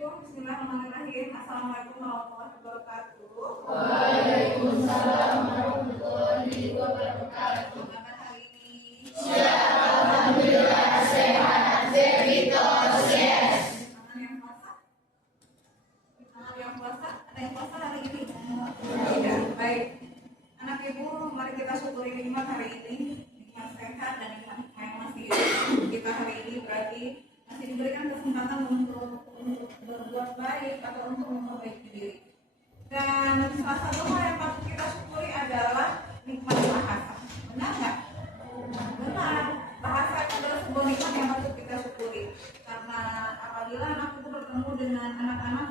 Ibu, bismillahirrahmanirrahim. Assalamualaikum warahmatullahi wabarakatuh. Waalaikumsalam warahmatullahi wabarakatuh. Gimana hari ini? Alhamdulillah sehat, sehat, yes. Anak yang puasa? Ada yang puasa hari ini? Tidak. Baik. Anak Ibu, mari kita syukuri nikmat hari ini, nikmat sehat dan nikmat yang masih kita hari ini, berarti masih diberikan kesempatan untuk berbuat baik atau untuk memperbaiki diri. Dan salah satu hal yang patut kita syukuri adalah nikmat bahasa. Benar nggak? Benar. Bahasa itu adalah sebuah nikmat yang patut kita syukuri. Karena apabila anak itu bertemu dengan anak-anak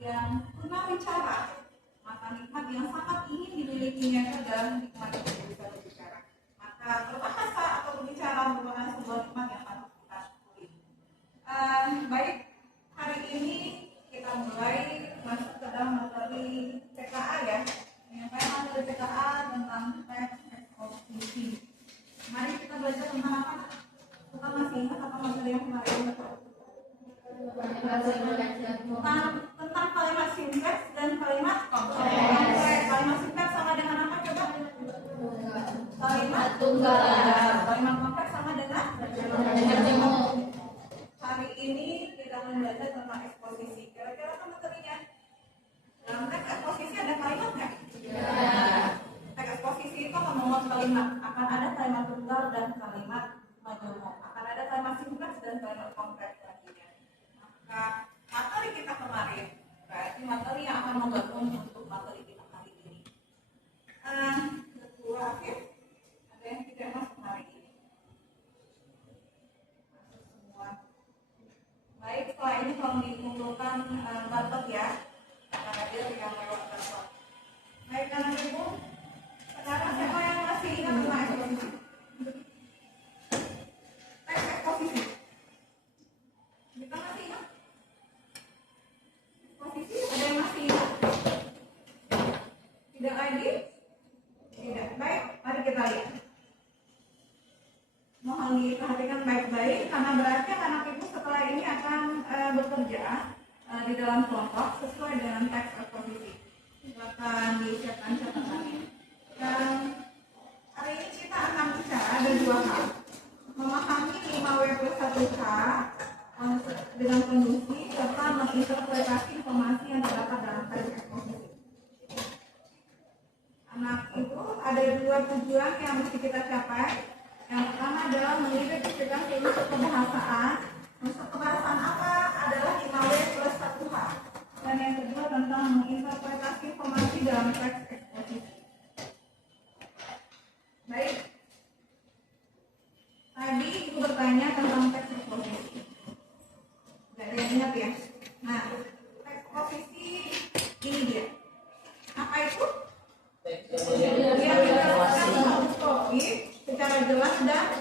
yang tunawicara, maka nikmat yang sangat ingin dimilikinya adalah nikmat yang bisa berbicara. Maka berbahasa atau berbicara merupakan sebuah nikmat yang patut kita syukuri. Baik, hari ini kita mulai masuk ke dalam materi PKA ya. Penyampaian materi PKA tentang teks eksposisi. Mari kita belajar tentang apa? Kita masih ingat apa materi yang kemarin? Tentang kalimat sinteks dan kalimat kompleks. Kalimat sinteks sama dengan apa coba? Kalimat tunggal. Kalimat kompleks sama dengan jemuk. Hari ini kita belajar tentang eksposisi. Kira-kira apa materinya? Dalam teks eksposisi ada kalimat nggak? Ya. Teks eksposisi itu memuat kalimat. Akan ada kalimat tunggal dan kalimat majemuk. Akan ada kalimat sinteks dan kalimat kompleks nantinya. Maka materi kita kemarin berarti materi yang akan menggabung untuk materi kita hari ini. Ketua Afif, ada yang tidak masuk hari ini? Masuk semua. Baik, setelah ini tolong dikumpulkan barcode ya. Karena hadir yang lewat barcode. Baik, anak ibu. Sekarang siapa yang masih ingat tentang eksposisi? Teks eksposisi. Kita masih ingat? Eksposisi, ada yang masih ingat? Tidak lagi? Tidak. Baik, mari kita lihat. Mohon diperhatikan baik-baik karena berarti anak ibu setelah ini akan bekerja di dalam kelompok sesuai dengan teks eksposisi. Silakan disiapkan catatannya. Dan hari ini kita akan bicara ada dua hal. Memahami 5W+1K dengan kondisi serta menginterpretasi informasi yang terdapat dalam teks eksposisi. Anak ibu ada dua tujuan yang mesti kita capai. Yang pertama adalah mengidentifikasi unsur kebahasaan. Unsur kebahasaan apa? Adalah 5W+1H. Dan yang kedua tentang menginterpretasi informasi dalam teks eksposisi. Baik. Tadi ibu bertanya tentang teks eksposisi. Gak ada yang ingat ya? Nah, teks eksposisi ini dia. Apa itu? Dia menjelaskan tentang topik secara jelas dan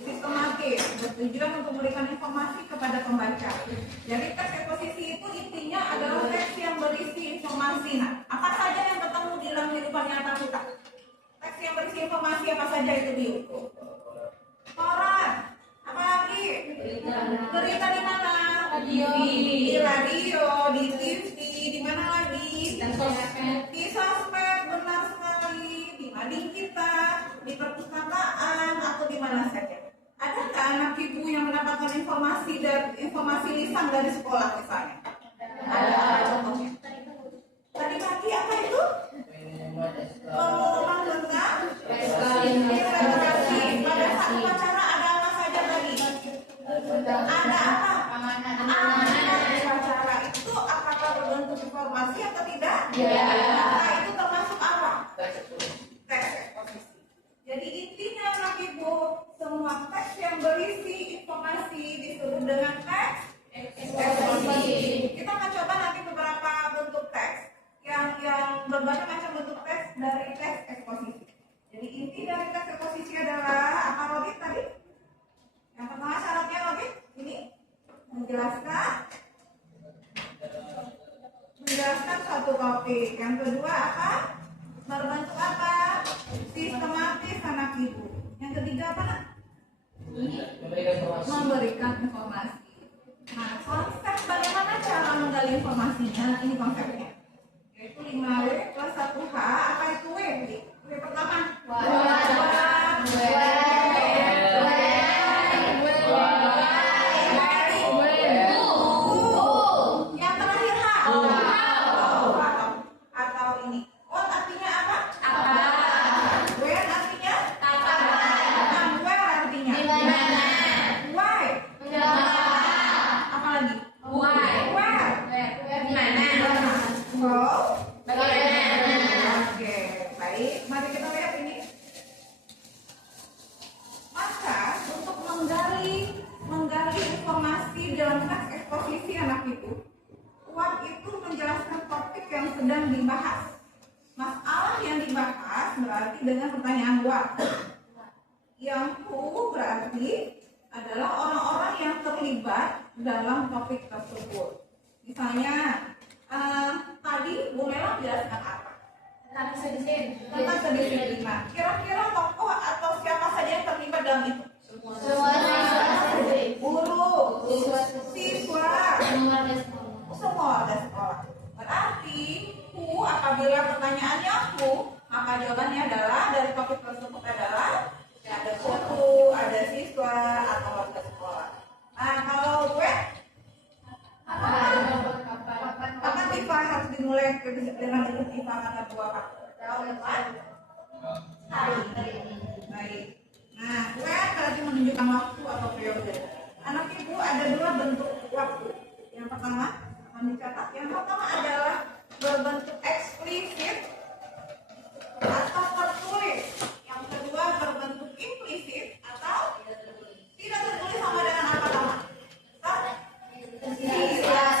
sistematis, bertujuan untuk memberikan informasi kepada pembaca. Jadi teks eksposisi itu intinya adalah teks yang berisi informasi. Nah, apa saja yang ketemu di dalam kehidupan nyata kita? Teks yang berisi informasi apa saja itu di koran. Apa lagi? Berita di mana? Di radio, di TV, di mana lagi? Di sosmed, benar sekali. Di mading kita, di perpustakaan, atau di mana saja. Ada nggak anak ibu yang mendapatkan informasi lisan dari sekolah misalnya? Ada contohnya. Tadi pagi apa itu? Pengumuman tentang literasi. Pada saat upacara ada apa saja tadi? Ada apa? Amanat upacara itu apakah berbentuk informasi atau tidak? Ya. Nah, itu termasuk apa? Teks eksposisi. Jadi intinya anak ibu, semua teks yang berisi informasi disebut dengan teks eksposisi. Kita akan coba nanti beberapa bentuk teks yang berbagai macam bentuk teks dari teks eksposisi. Jadi inti dari teks eksposisi adalah apa logik tadi? Yang pertama syaratnya logik ini menjelaskan suatu topik. Yang kedua apa? Berbentuk apa? Sistematis anak ibu. Yang ketiga apa? Memberikan informasi. Nah, konsep bagaimana Nah, ini konsepnya. Yaitu 5W plus 1H. Apa itu W? W pertama. Yang terakhir H. Atau ini. What artinya apa? Where artinya? Nah, where artinya? Why? Apa lagi? Where? How? Oke, baik. Mari kita lihat ini. Maka untuk menggali informasi dalam teks eksposisi anak itu, Uap itu menjelaskan topik yang sedang dibahas. Masalah yang dibahas berarti dengan pertanyaan what. Yang who berarti adalah orang-orang yang terlibat dalam topik tersebut. Misalnya tadi Bu Mela menjelaskan apa? Tentang kedisiplinan. Kira-kira tokoh atau siapa saja yang terlibat dalam itu? Guru, siswa, semua warga sekolah. Berarti who, apabila pertanyaannya who, maka jawabannya adalah dari topik tersebut adalah ada guru, ada siswa atau warga sekolah. Nah, kalau gue kapan Tifa harus dimulai kedisiplinan itu? Tifa kata buah apa? Hari. Baik. Nah, gue berarti menunjukkan waktu atau periode. Anak ibu ada dua bentuk waktu. Yang pertama akan dicatat. Yang pertama adalah berbentuk eksplisit atau tertulis. Yang kedua berbentuk implisit atau tidak tertulis. Sama dengan apa nama? Tersirat.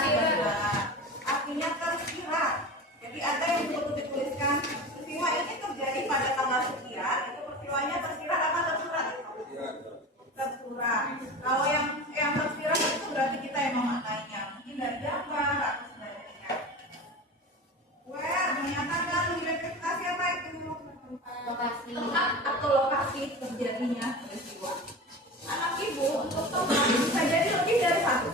Artinya tersirat. Jadi ada yang perlu dituliskan. Peristiwa ini terjadi pada tanggal sekian. Itu peristiwanya tersirat apa tersurat? Tersurat. Kalau yang tersirat itu berarti kita yang memaknainya. Mungkin dari gambar atau sebagainya. Where menyatakan identifikasi apa itu? Tempat atau lokasi terjadinya peristiwa. Anak ibu untuk tempat bisa jadi lebih dari satu.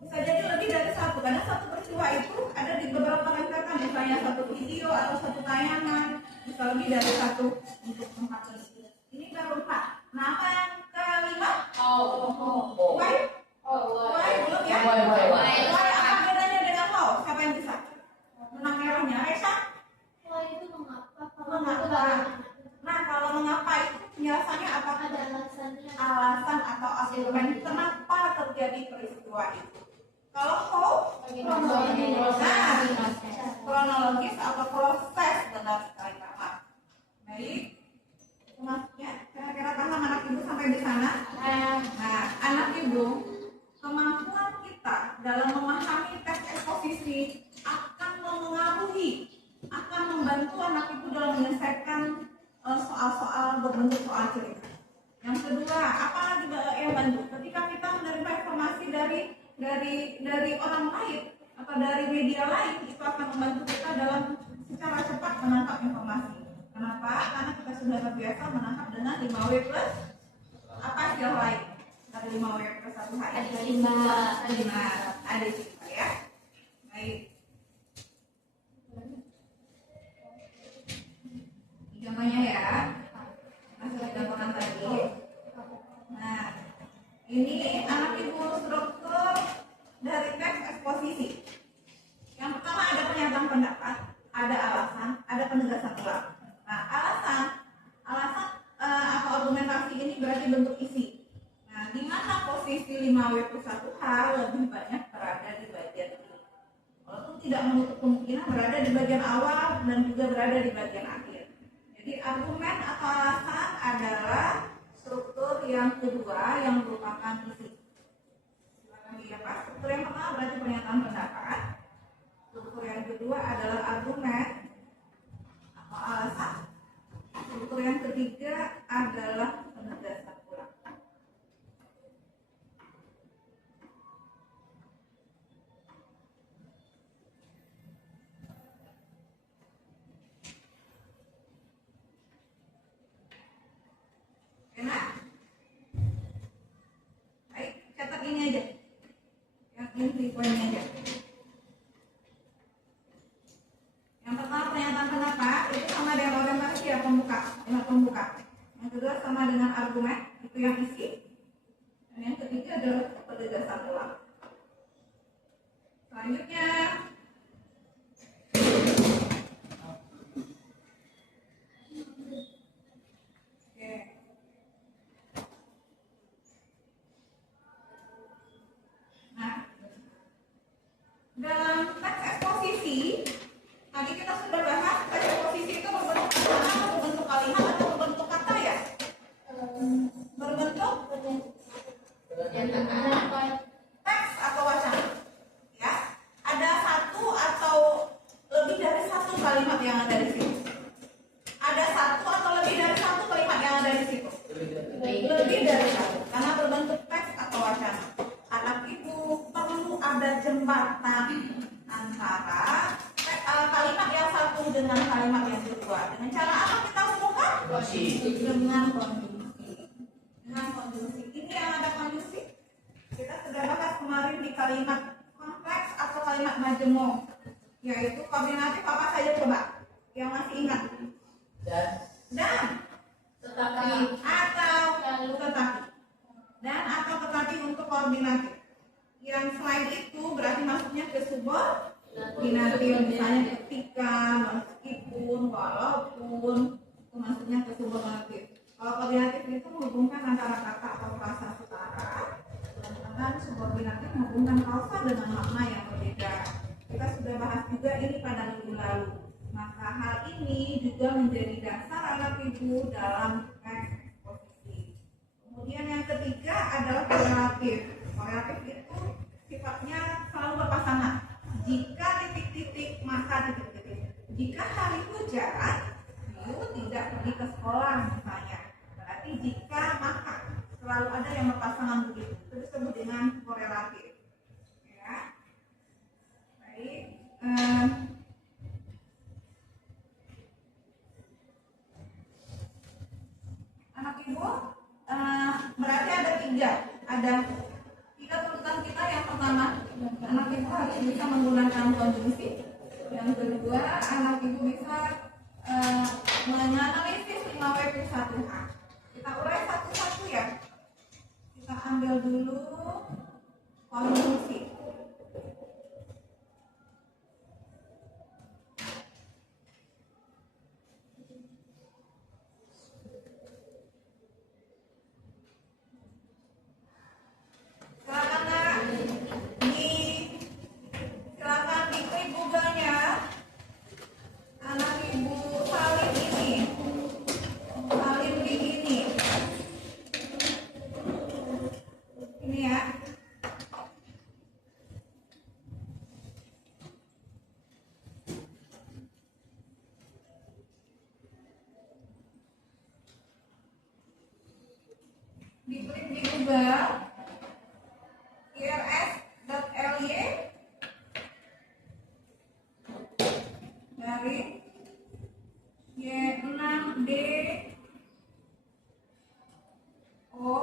Bisa jadi lebih dari satu karena satu peristiwa itu ada di beberapa rentetan, misalnya satu video atau satu tayangan, bisa lebih dari satu untuk tempat tersebut. Ini baru 4. Nah, apa yang kelima? Why? Why belum ya? Why apa bedanya dengan how? Siapa yang bisa? Benang merahnya, Resa? Mengapa? Nah, kalau mengapa itu penjelasannya apa? Alasan atau argumen kenapa terjadi peristiwa itu. Kalau how, kronologis atau proses, benar sekali Pak. Baik, maksudnya kira-kira paham anak ibu sampai di sana? Nah, anak ibu, kemampuan kita dalam memahami teks eksposisi akan mempengaruhi, akan membantu anak ibu dalam menyelesaikan soal-soal berbentuk soal cerita. Yang kedua, apa lagi yang bantu? Ketika kita menerima informasi dari orang lain atau dari media lain, itu akan membantu kita dalam secara cepat menangkap informasi. Kenapa? Karena kita sudah terbiasa menangkap dengan 5W plus apa istilah lain? Ada 5W plus 1H. Ada 5. Ada 5 ya. Baik. Contohnya ya, masih dilakukan tadi. Nah, ini anak ibu struktur dari teks eksposisi. Yang pertama ada pernyataan pendapat, ada alasan, ada penegasan ulang. Nah, alasan atau argumentasi ini berarti bentuk isi. Nah, di mana posisi 5W plus 1H lebih banyak berada di bagian ini. Walaupun tidak menutup kemungkinan berada di bagian awal dan juga berada di bagian akhir. Jadi argumen atau alasan adalah struktur yang kedua yang merupakan isi. Silakan dilihat. Struktur yang pertama berarti pernyataan pendapat. Struktur yang kedua adalah argumen atau alasan. Struktur yang ketiga adalah penegasan ulang. Enak? Baik, catat ini aja. Yang inti poinnya aja. juga satu langkah. Selanjutnya oke. Nah, dalam teks eksposisi tadi kita sudah bahas teks eksposisi itu berbentuk kata atau berbentuk kalimat atau berbentuk kata ya? Berbentuk teks atau wacana. Ya, ada satu atau lebih dari satu kalimat yang ada di situ. Ada satu atau lebih dari satu kalimat yang ada di situ. Lebih dari satu, karena berbentuk teks atau wacana. Anak ibu perlu ada jembatan antara kalimat yang satu dengan kalimat yang kedua. Dengan cara apa kita hubungkan? Dengan konjungsi. Dengan konjungsi. Ini yang ada konjungsi. Kita sudah bahas kemarin di kalimat kompleks atau kalimat majemuk, yaitu kombinatif apa saja coba? Yang masih ingat? Dan Tetapi atau tetapi. Dan atau tetapi untuk koordinatif. Yang selain itu berarti masuknya ke subordinatif, misalnya ketika, meskipun, walaupun, itu masuknya ke subordinatif. Kalau koordinatif itu menghubungkan antara kata atau frasa setara, sedangkan subordinatif menghubungkan kausa dengan makna yang berbeda. Kita sudah bahas juga ini pada minggu lalu. Maka hal ini juga menjadi dasar anak ibu dalam teks eksposisi. Kemudian yang ketiga adalah korelatif. Korelatif itu sifatnya selalu berpasangan. Jika titik-titik maka titik-titik. Jika hari hujan, you tidak pergi ke sekolah misalnya. Berarti jika maka selalu ada yang berpasangan begitu. Itu disebut dengan korelatif. Ya. Baik. Anak ibu, berarti ada tiga tuntutan kita. Yang pertama, anak ibu harus bisa menggunakan konjungsi. Yang kedua, anak ibu bisa menganalisis 5W+1H. Kita urai satu-satu ya. Kita ambil dulu konjungsi. Silakan diklik Google-nya. Anak ibu salin di ini ya. Diklik di Google irs.ly dari Y6D O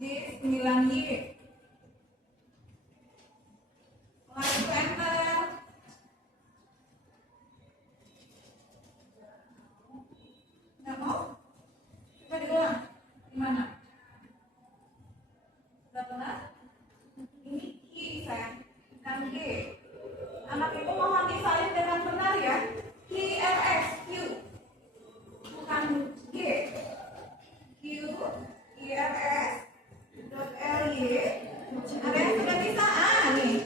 J9Y. Setelah itu enter. Nggak mau? Coba diulang. Gimana? Sudah benar? Ini Q sayang dan G. Anak ibu mohon disalin dengan benar ya. IRS Q bukan G. Q IRS .ly. Ada yang sudah bisa? Nih.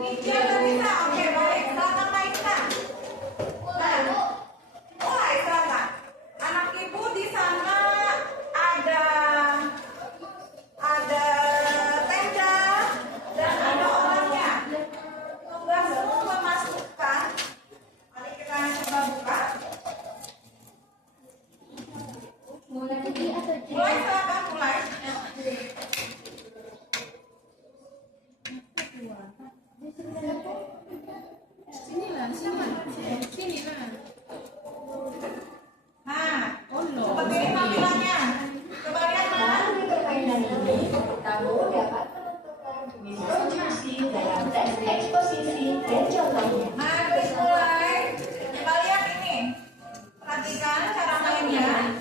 Nih sudah bisa. Oke, baik. Silakan mainkan. Nah, mulai silakan. Anak ibu di sana ada tenda dan ada orangnya. Tugasmu memasukkan. Mari kita coba buka. Mulai silakan mulai. Nah, seperti ini tampilannya. Coba lihat mana? permainan ini, kamu dapat menentukan jenis konjungsi dalam teks eksposisi dan contohnya. Nah, terus mulai. Coba lihat ini. Perhatikan cara mainnya.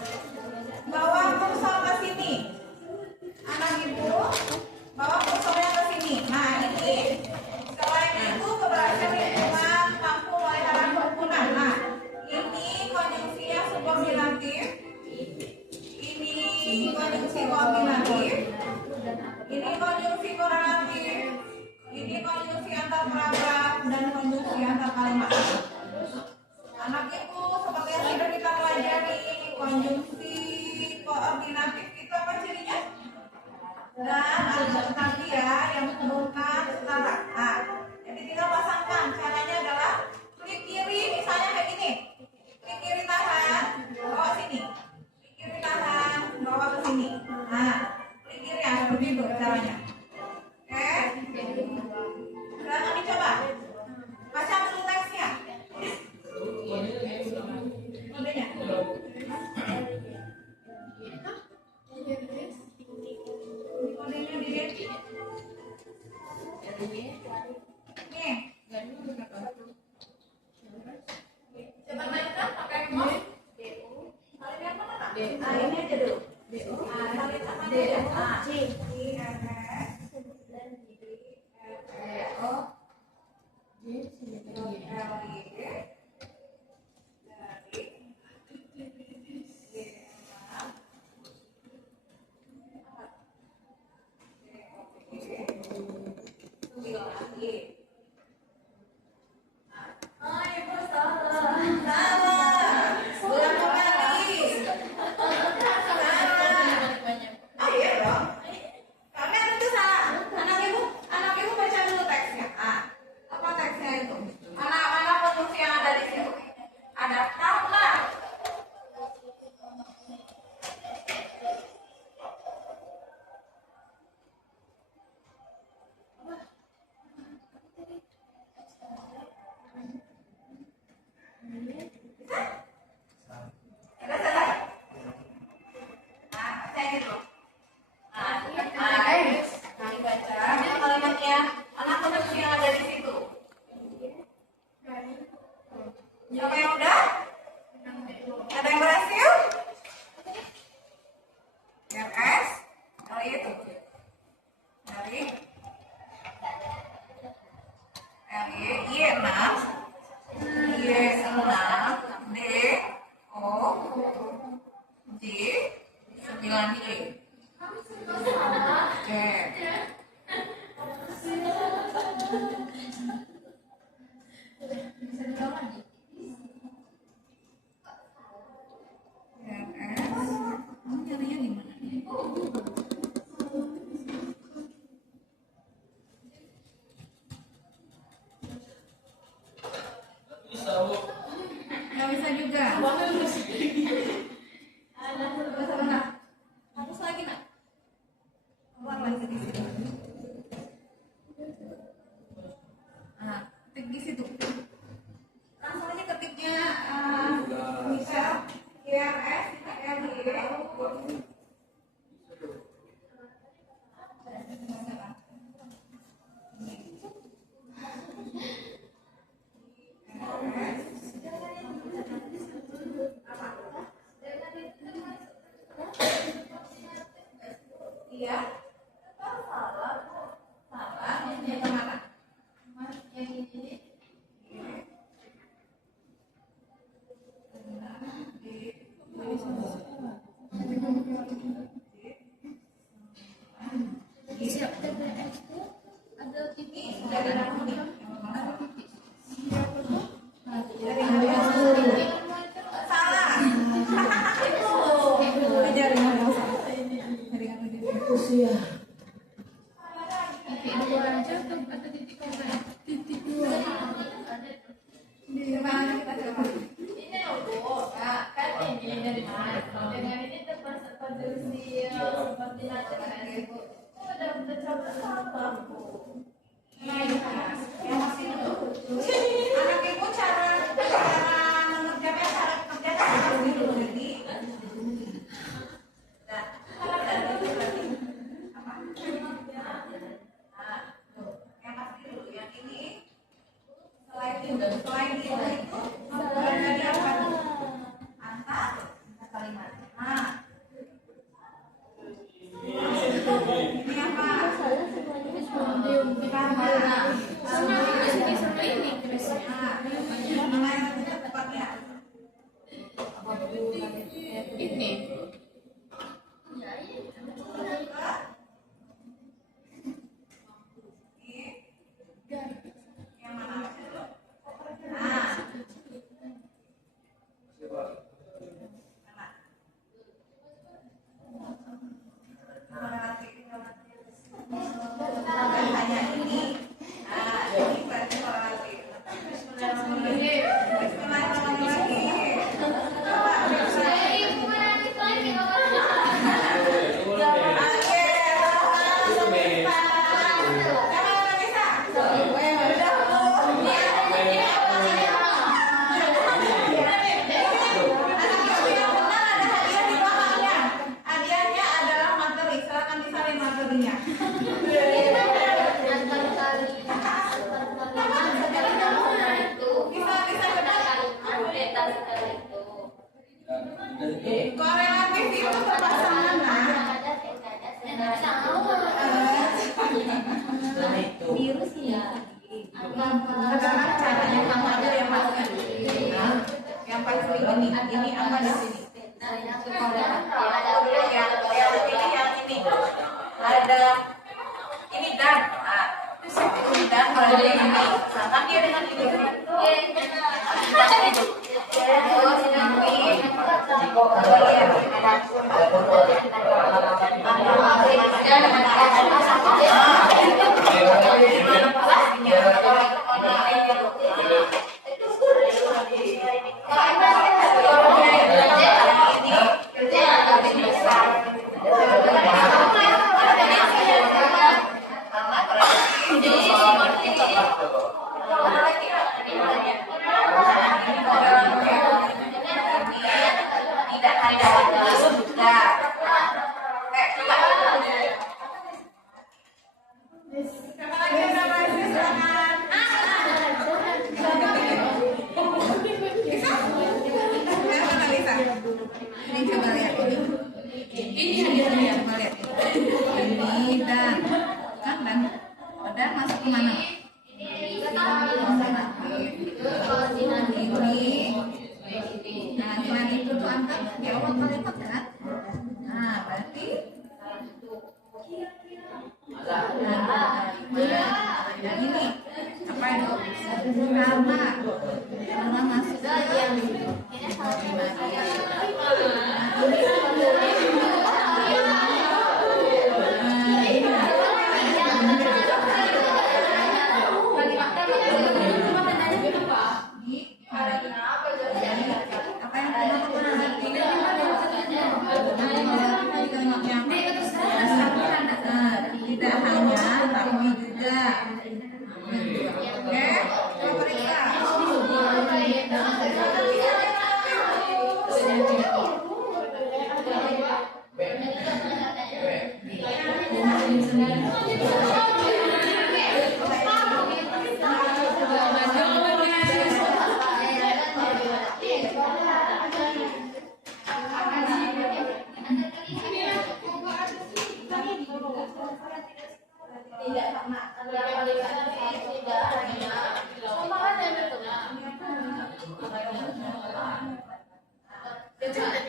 Bawa kursor ke sini. Anak ibu, bawa kursornya sama. Anak ibu seperti yang sudah kita pelajari, konjungsi koordinatif itu apa cirinya? Dan ada nanti ya yang bukan setara. Nah, jadi tinggal pasangkan. Caranya adalah klik kiri misalnya kayak gini. Klik kiri tahan, bawa sini. Klik kiri tahan, bawa ke sini. Nah, klik kiri ya seperti itu caranya. Oke? Silakan dicoba. Baca dulu teksnya. Kodenya. Kodenya dilihat. Nih. Coba mainkan pakai mouse. Kalian yang mana, Kak? Ini aja dulu. Kalian sama aja. C. Siapa yang udah? Ada yang berhasil? RS dari itu dari Y 6 D O J 9 Y. Oke. Caranya gimana nih? Nggak bisa juga. Bisa benar. Hapus lagi nak. Keluar lagi di situ. Nah, ketik di situ. Langsung aja ketiknya misal IRS LY. Iya. Salah. Yang mana? Yang ini. Siap TPS itu ada titik Dari titik. Salah. Jaringan yang salah. Jaringan usia. titik dua aja atau ada titik koma? Titik dua. Di mana kita coba? Ini loh Bu, kan ini dari mana? Dengan ini terkonstruksi seperti nanti kan Ibu. Udah coba sama Bu. Nah, ini kan yang masih dulu. Anak ibu cara mengerjakan cara kerja seperti dulu jadi. Nah, apa? Nah, tuh, yang pasti dulu. Yang ini selain itu berada apa? Antar kalimat. Nah, ini apa? Sama ini terus. Mana yang tepatnya? Ini. Yang mana? Nah, ini apa di sini? Yang ini ada ini dan terus ini dan kalau ada yang ini sama dia dengan ini ini coba lihat ini coba lihat ini dan kan dan masuk ke mana ini nah selain itu tuh angkat di awal kalimat kan nah berarti ini apa itu karena masuk tidak hanya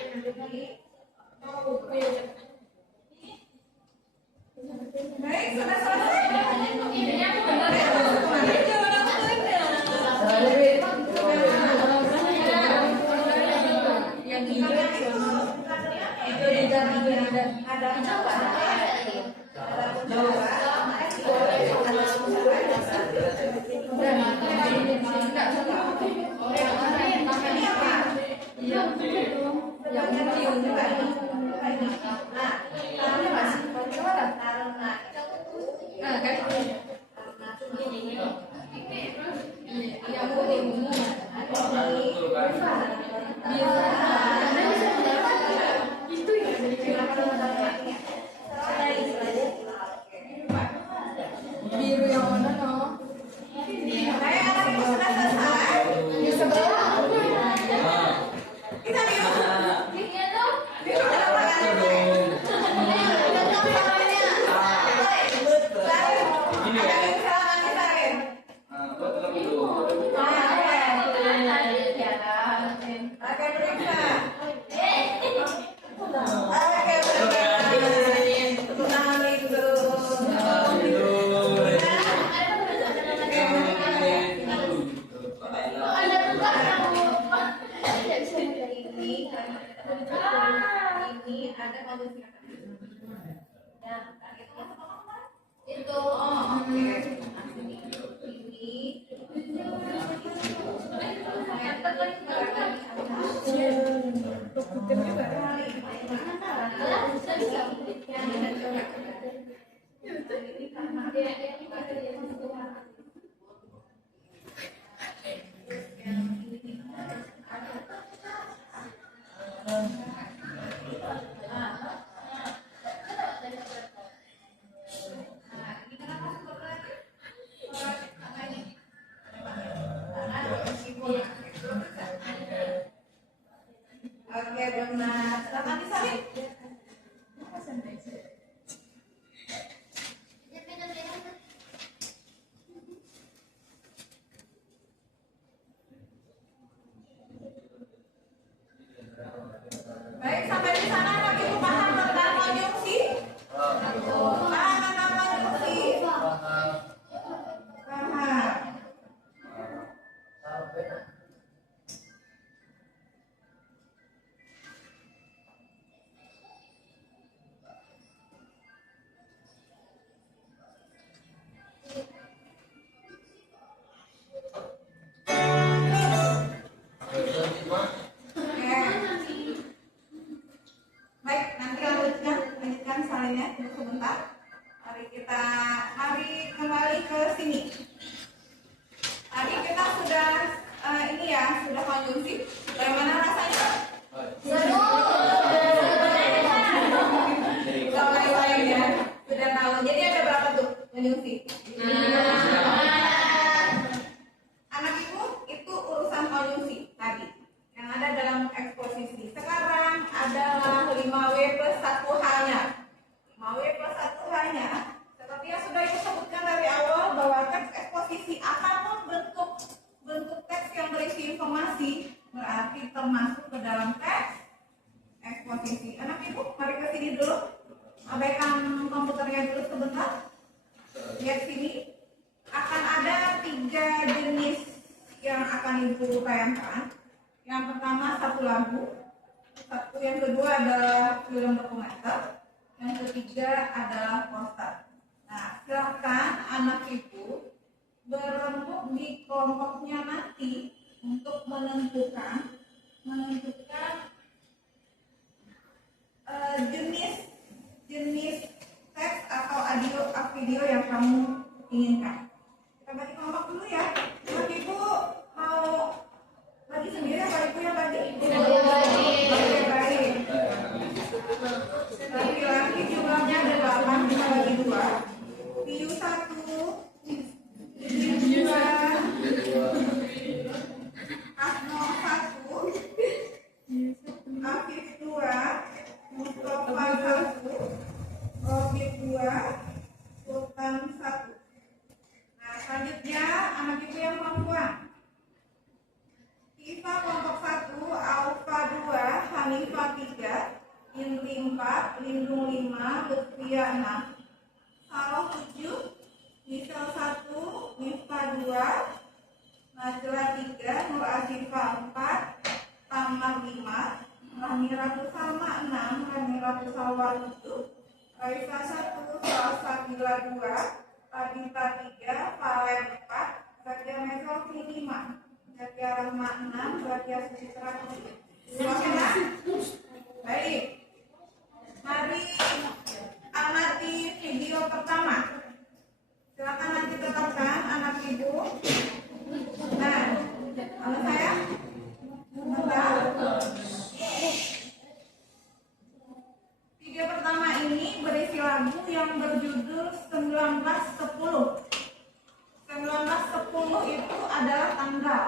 tapi juga oke coba periksa baik sudah selesai yang hijau itu ada coba biru yang mana no? Sudah selesai. Di sebelah. Kita biru. Biru apa kan? Anak ibu itu urusan konjungsi tadi yang ada dalam eksposisi. Sekarang adalah 5W plus 1H-nya. 5W plus 1H-nya. Seperti yang sudah ibu sebutkan dari awal bahwa teks eksposisi apapun bentuk teks yang berisi informasi berarti termasuk ke dalam teks eksposisi. Anak ibu, mari ke sini dulu. Abaikan komputernya dulu sebentar. Lihat sini. Akan ada 3 jenis yang akan ibu tayangkan. Yang pertama satu lagu, yang kedua adalah film dokumenter, yang ketiga adalah poster. Nah, silakan anak ibu berembuk di kelompoknya nanti untuk menentukan jenis teks atau video yang kamu inginkan. Kita bagi kelompok dulu ya. Buat ibu mau bagi sendiri apa ibu yang bagi? Baik. Laki-laki jumlahnya ada 8, kita bagi 2. Piu 1, Piu 2, Asno 1, Afif 2, Mustafa 1, Robin 2, Sultan 1. Nah, selanjutnya anak ibu yang perempuan. Iva kelompok 1, Alfa 2, Hanifah 3, Indri 4, Lindung 5, Lutfia 6, Saroh 7, Misal 1, Miftah 2, Najla 3, Nur Asifah 4, Tamar 5, Rani Ratu Salma 6, Rani Ratu Salwa 7, Raisa 1, Salsabila 2, Tabita 3, Valen 4, Zakia Mezofi 5, Zakia Rahma 6, Zakia Sucitra 7. Suasana? Baik. Mari amati video pertama. Silakan nanti tetapkan anak ibu. Nah, halo saya. Bentar. Video pertama ini berisi lagu yang berjudul 1910. 1910 itu adalah tanggal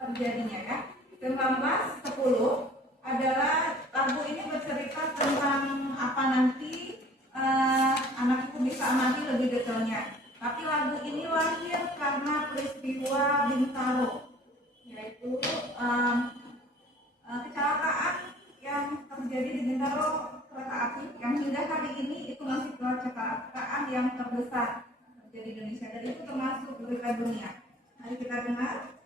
terjadinya ya. 1910 adalah lagu ini bercerita tentang apa nanti anak ibu bisa amati lebih detailnya. Tapi lagu ini lahir karena peristiwa Bintaro, yaitu kecelakaan yang terjadi di Bintaro kereta api yang hingga hari ini itu masih kecelakaan yang terbesar terjadi di Indonesia dan itu termasuk berita dunia. Mari kita dengar.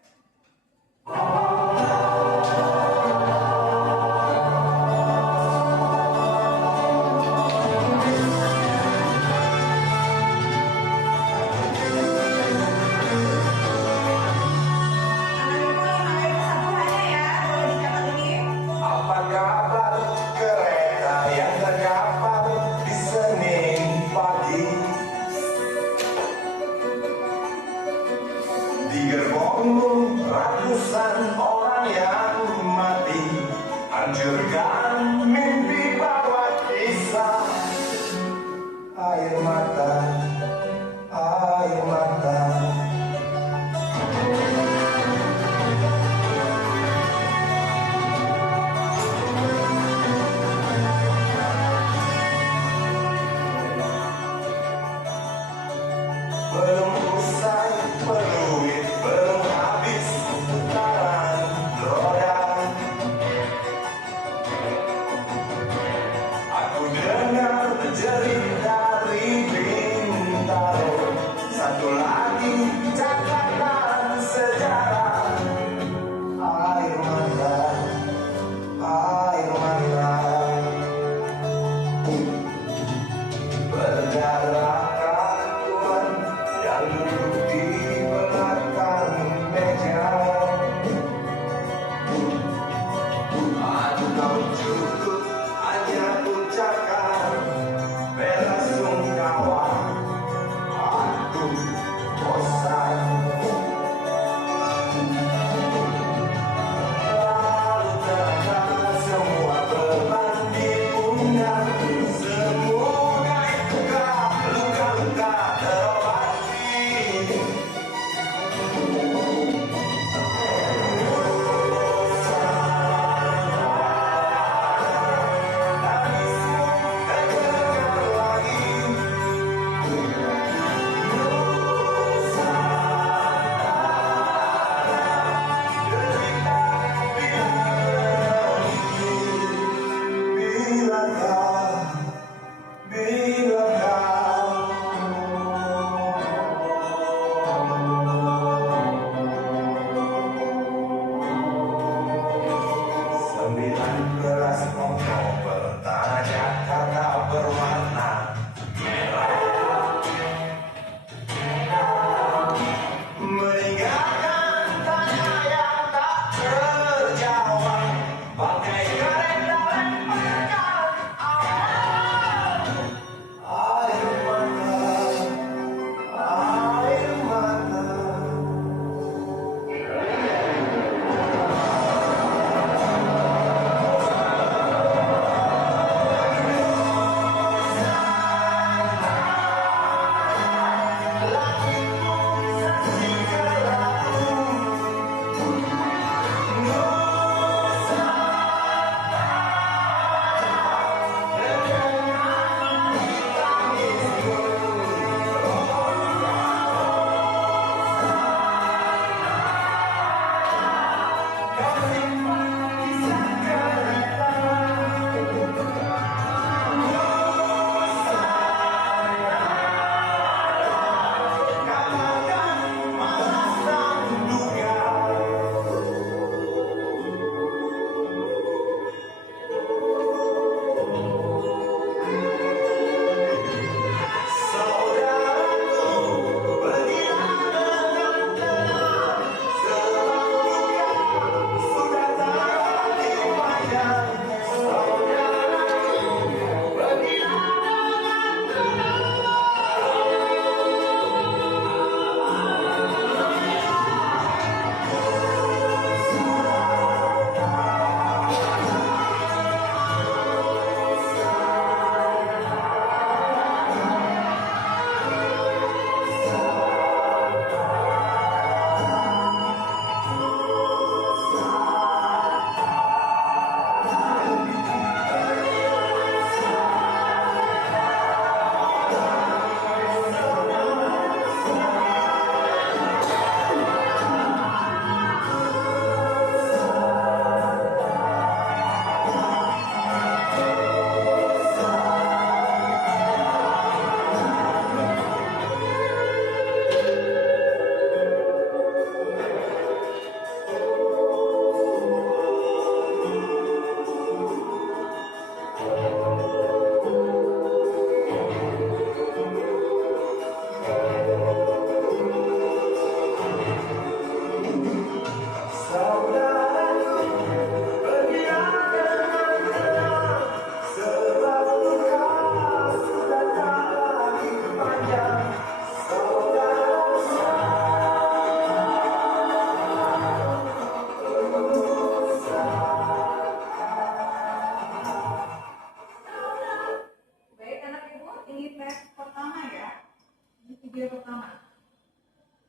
Ratusan orang yang mati, hancurkan mimpi bawa kisah. Air mata, air mata. Belum usai peluit, belum habis putaran roda.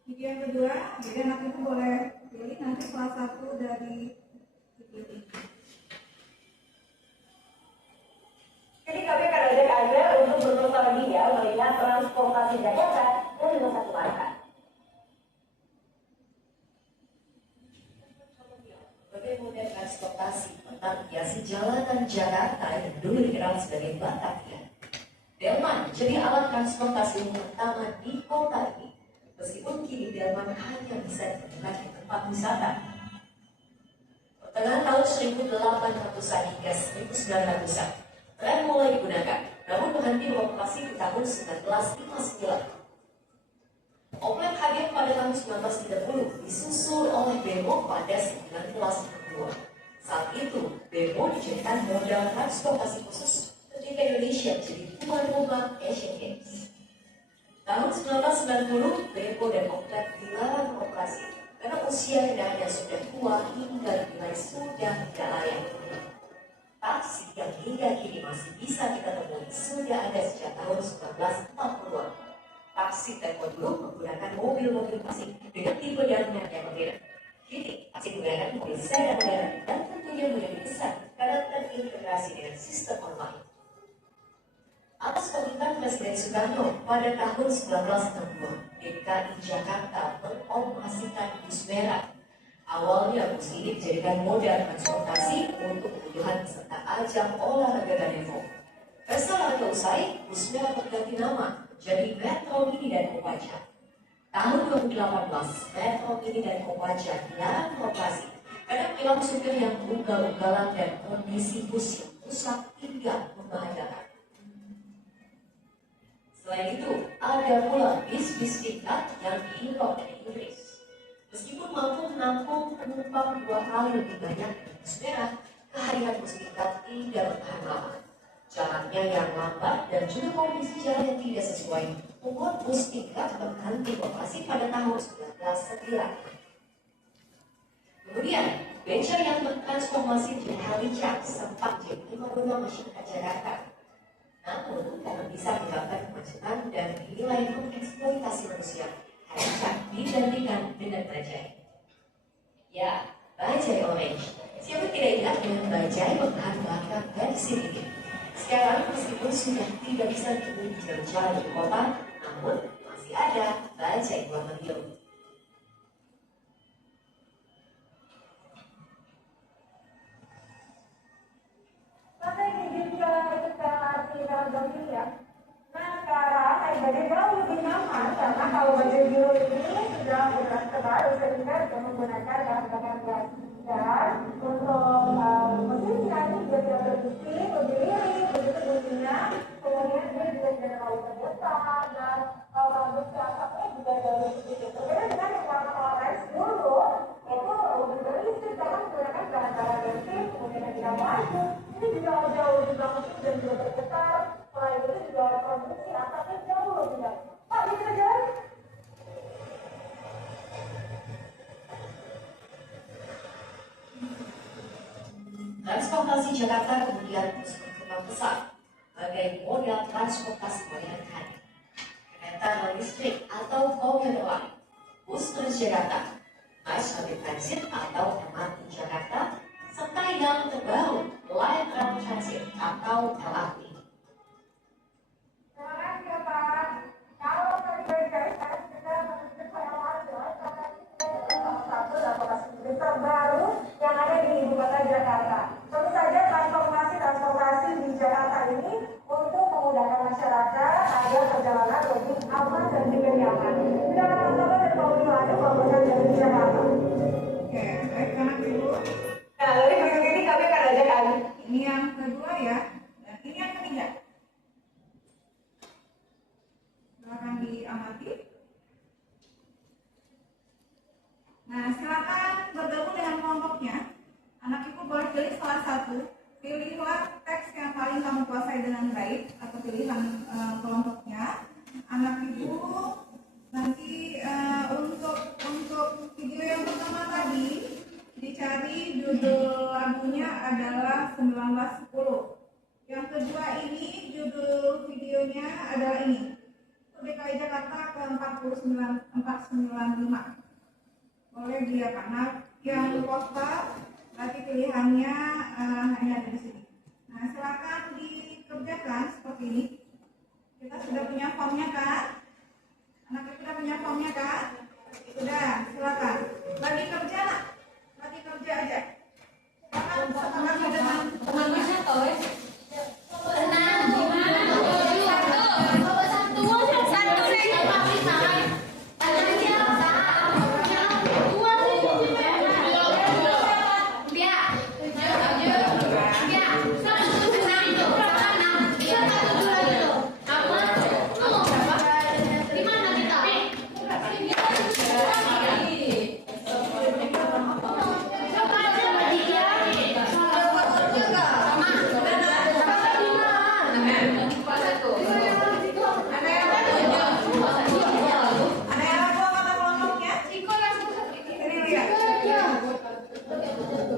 Video yang kedua, jadi anak itu boleh pilih nanti salah satu dari video ini. Jadi kami akan ajak Anda untuk bernostalgia melihat transportasi Jakarta dari masa ke masa. Berbagai moda transportasi tentang hiasi jalanan Jakarta yang dulu dikenal sebagai Batavia. Delman menjadi alat transportasi pertama di kota ini. Meskipun kini delman hanya bisa ditemukan di tempat wisata. Pertengahan tahun 1800-an hingga 1900-an, tren mulai digunakan, namun berhenti beroperasi di tahun 1959. Oplet hadir pada tahun 1930, disusul oleh bemo pada 1962. Saat itu, bemo dijadikan modal transportasi khusus ketika Indonesia menjadi tuan rumah Asian Games. Tahun 1990, bemo dan oplet dilarang beroperasi karena usia kendaraannya sudah tua hingga dinilai sudah tidak layak. Taksi yang hingga kini masih bisa kita temui sudah ada sejak tahun 1940-an. Taksi tempo dulu menggunakan mobil-mobil klasik dengan tipe dan merek yang berbeda. Kini, taksi menggunakan mobil sedan modern dan tentunya menjadi besar karena terintegrasi dengan sistem online. Atas permintaan Presiden Soekarno pada tahun 1962, DKI Jakarta mengoperasikan bus merah. Awalnya bus ini dijadikan moda transportasi untuk kebutuhan peserta ajang olahraga Ganevo. Pesta olahraga usai, bus merah berganti nama menjadi Metro Mini dan Kopaja. Tahun 2018, Metro Mini dan Kopaja dilarang beroperasi karena perilaku supir yang ugal-ugalan dan kondisi bus yang rusak hingga membahayakan. Selain itu, ada pula bis-bis tingkat yang diimpor dari Inggris. Meskipun mampu menampung penumpang 2 kali lebih banyak dari bus merah, kehadiran bus tingkat tidak bertahan lama. Jalannya yang lambat dan juga kondisi jalan yang tidak sesuai membuat bus tingkat berhenti beroperasi pada tahun 1999. Kemudian, beca yang bertransformasi menjadi halicak sempat jadi prima masyarakat Jakarta. Namun, karena bisa menyebabkan kemacetan dan dinilai mengeksploitasi manusia, halicak digantikan dengan bajai. Ya, bajai orange. Siapa tidak ingat dengan bajai berbahan bakar bensin ini? Sekarang, meskipun sudah tidak bisa ditemui di jalan-jalan di kota, namun masih ada bajai warna biru. Sampai diizinkan kita tinggal baju ya. Nah sekarang naik baju jauh lebih nyaman karena kalau baju biru ini sudah berat tebal sehingga bisa menggunakan bahan bakar gas. Dan untuk mesinnya ini juga tidak berbising, lebih lirik, begitu bunyinya. Kemudian dia juga tidak terlalu terdesak dan rambut ke asapnya juga jauh lebih sedikit. Berbeda dengan yang warna orange dulu itu lebih berisik karena menggunakan bahan bakar bensin, kemudian yang tidak maju. Ini juga jauh lebih bagus dan juga bergetar. Selain itu juga produksi asapnya jauh lebih baik. Pak, bisa jalan? Transportasi Jakarta kemudian terus berkembang pesat sebagai modal transportasi pilihan hari. Kereta listrik atau komuter lain, bus Transjakarta, Mass Rapid Transit atau MRT Jakarta, serta yang terbaru Light Rail Transit atau LRT. Terima kasih ya Pak. Kalau tadi guys, kita menuju ke LRT karena ini adalah salah satu transportasi publik terbaru yang ada di ibu kota Jakarta. Tentu saja transportasi di Jakarta ini untuk memudahkan masyarakat agar perjalanan lebih aman dan juga nyaman. Kita akan mencoba dari Pak Wilado melakukan dari Jakarta. Oke, baik anak ibu. Nah, dari berikut ini kami akan ajak Anda. Ini yang kedua ya, dan ini yang ketiga. Silakan diamati. Nah, silakan bergabung dengan kelompoknya. Anak ibu boleh pilih salah satu. Pilihlah teks yang paling kamu kuasai dengan baik atau pilihan kelompoknya. Anak ibu nanti untuk video yang pertama tadi dicari judul lagunya adalah 1910. Yang kedua ini judul videonya adalah ini. DKI Jakarta ke 495. Boleh dia karena yang kota berarti pilihannya hanya ada di sini. Nah, silakan dikerjakan seperti ini. Kita sudah punya formnya kan? Anak kita punya formnya kan? Sudah, silakan. Bagi kerja, nak. Bagi kerja aja. Silakan dengan teman-teman.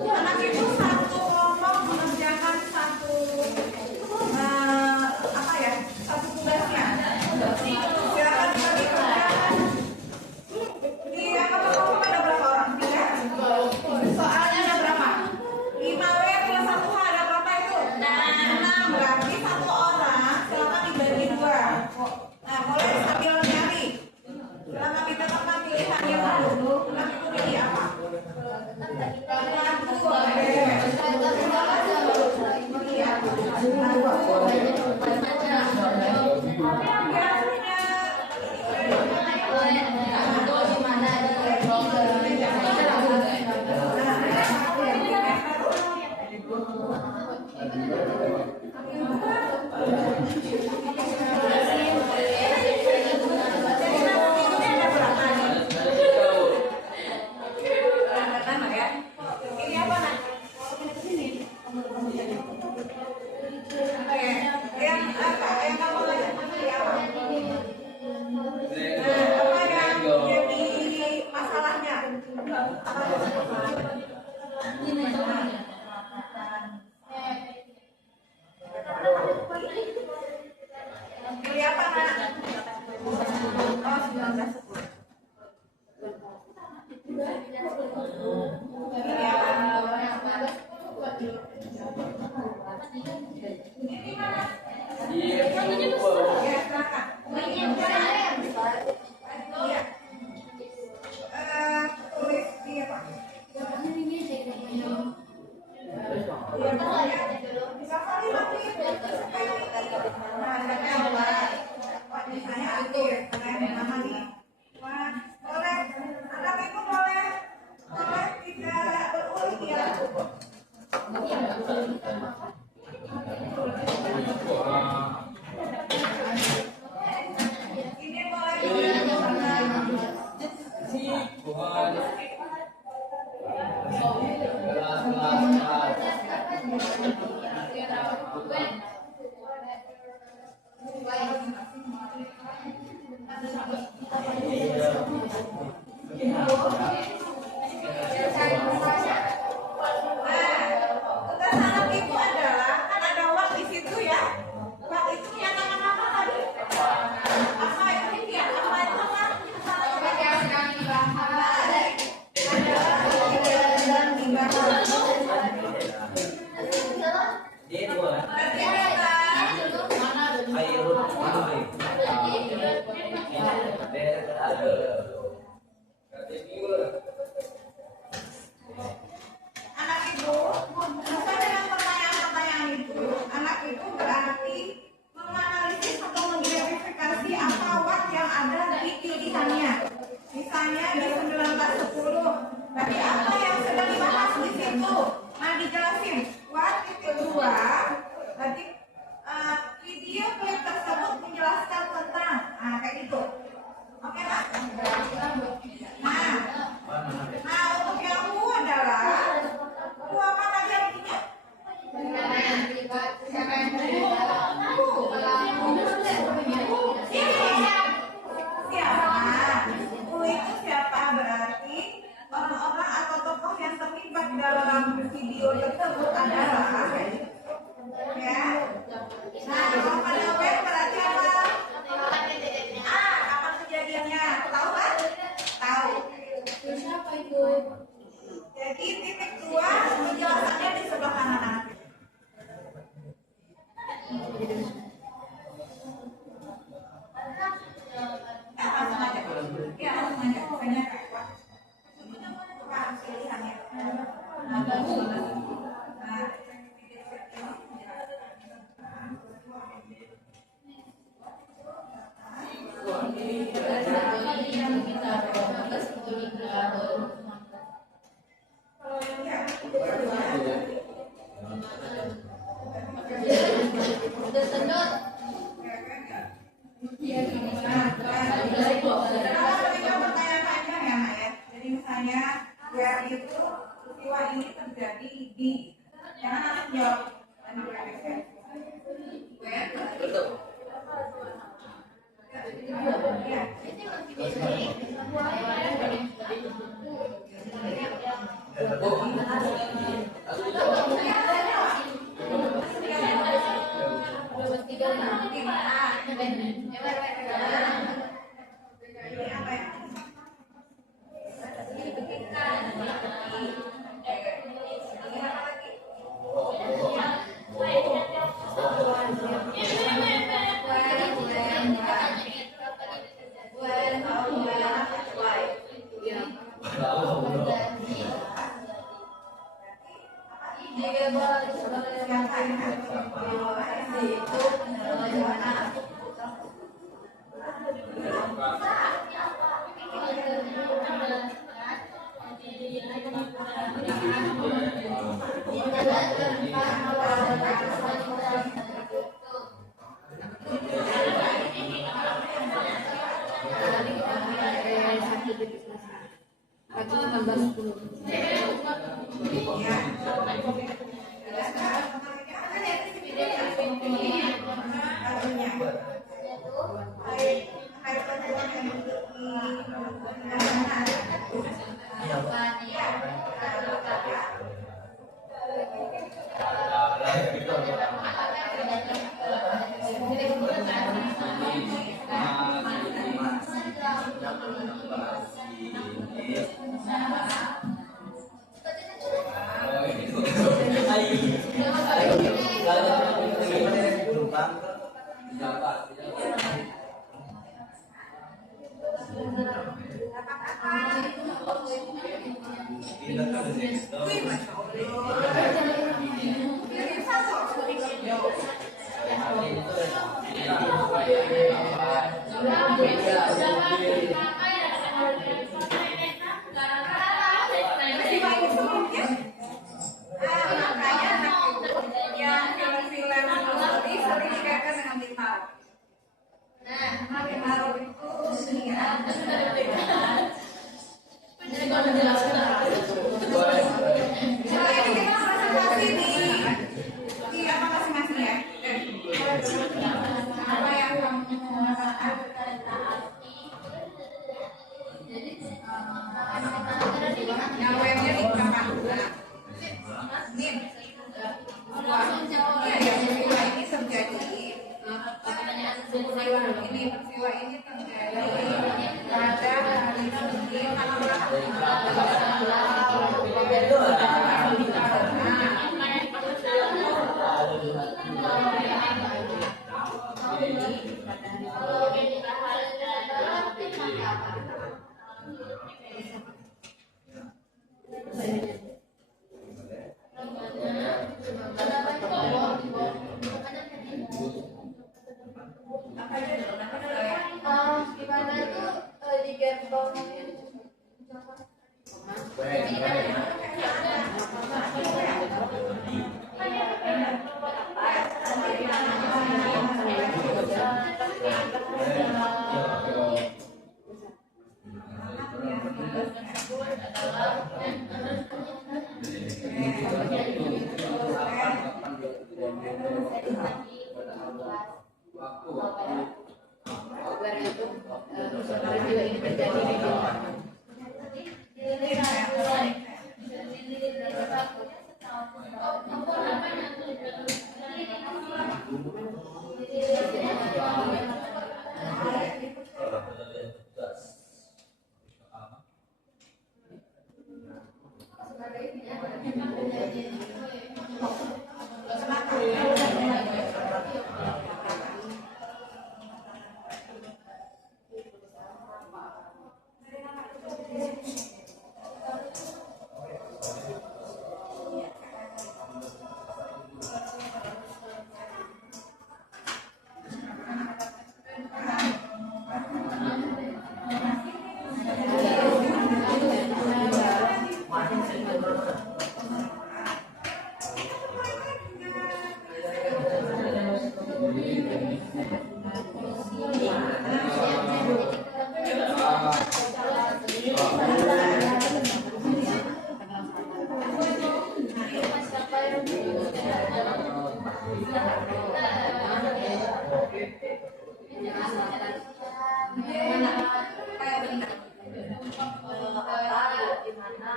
Anak itu satu kelompok mengerjakan satu satu tugasnya. Silakan dibagi kerjaan. Di kelompok ada berapa orang? 3. Soalnya ada berapa? 5W plus 1H ada berapa itu? 6. Berarti satu orang silakan dibagi 2. Nah, boleh sambil nyari. Silakan ditetapkan pilihannya dulu. Nanti itu pilih apa? Pilih apa, Nak? Oh, 1910. Pilih apa? Ini mana? Ya, silakan. Iya. Tulis di apa? Bisa kali lagi. Nah, misalnya aku nama nih. Wah, boleh. Anak ibu boleh tidak berulang ya. Ini boleh. Tugas anak ibu adalah kan ada wak di situ ya. Wak itu yang nama-nama tadi. Apa itu ya? Apa itu apa? Anak itu sesuai dengan pertanyaan-pertanyaan itu, anak itu berarti menganalisis atau mengidentifikasi apa watt yang ada di pilihannya. Misalnya di 1910, berarti apa yang sedang dibahas di situ? Nah, dijelasin watt itu 2, berarti video klip tersebut menjelaskan tentang kayak gitu. Oke lah. Nah, untuk yang U adalah U apa tadi artinya? Siapa? U itu siapa? Berarti orang-orang atau tokoh yang terlibat dalam video tersebut ada itu peristiwa ini terjadi di jangan langsung jawab Betul.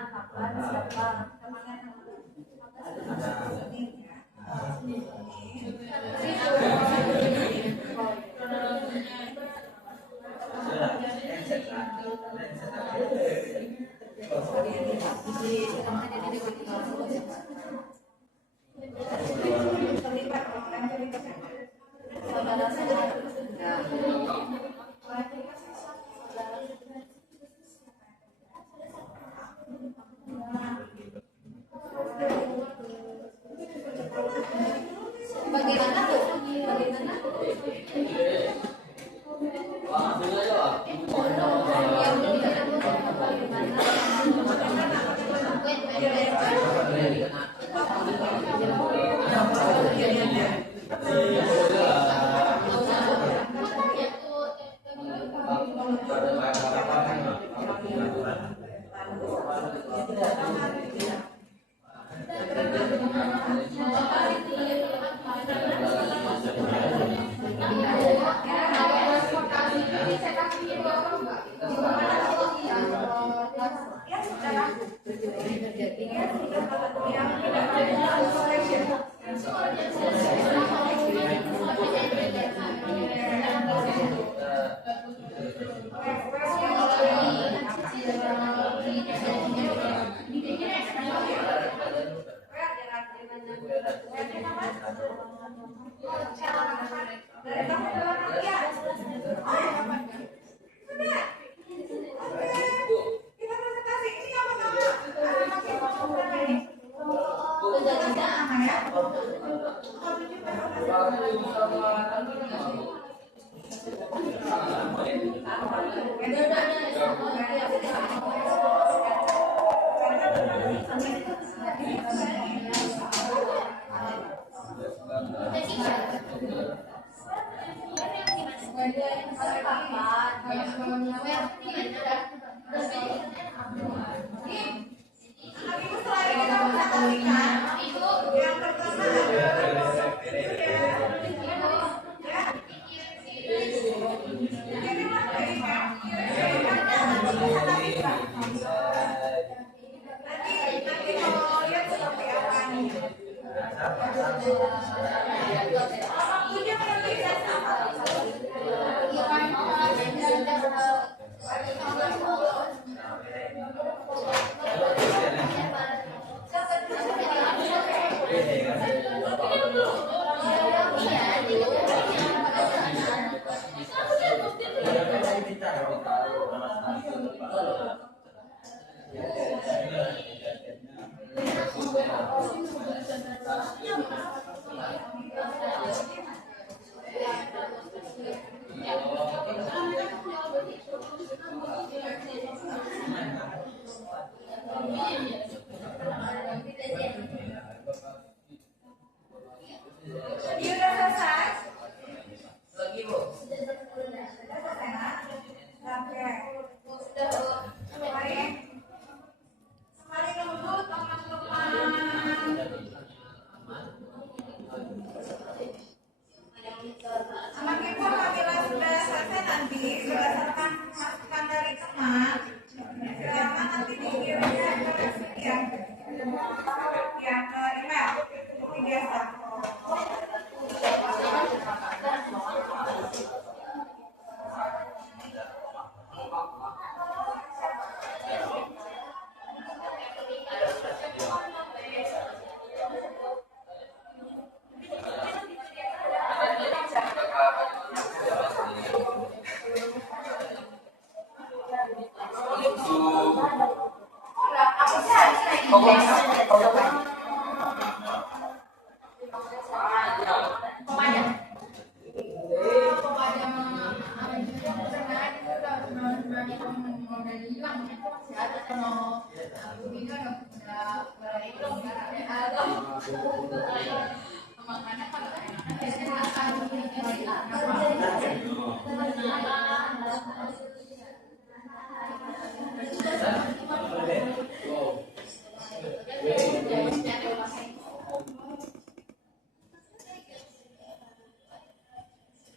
kapan, siapa? Saudara saya bagaimana tuh?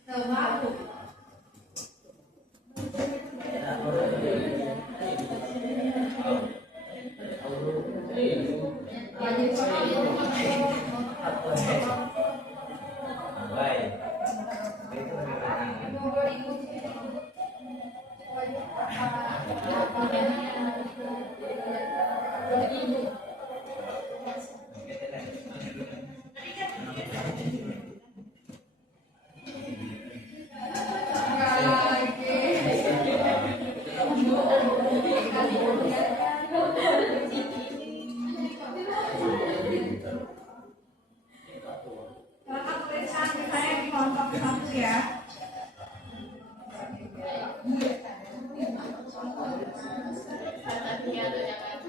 Bagaimana? Ya, tuh jangan.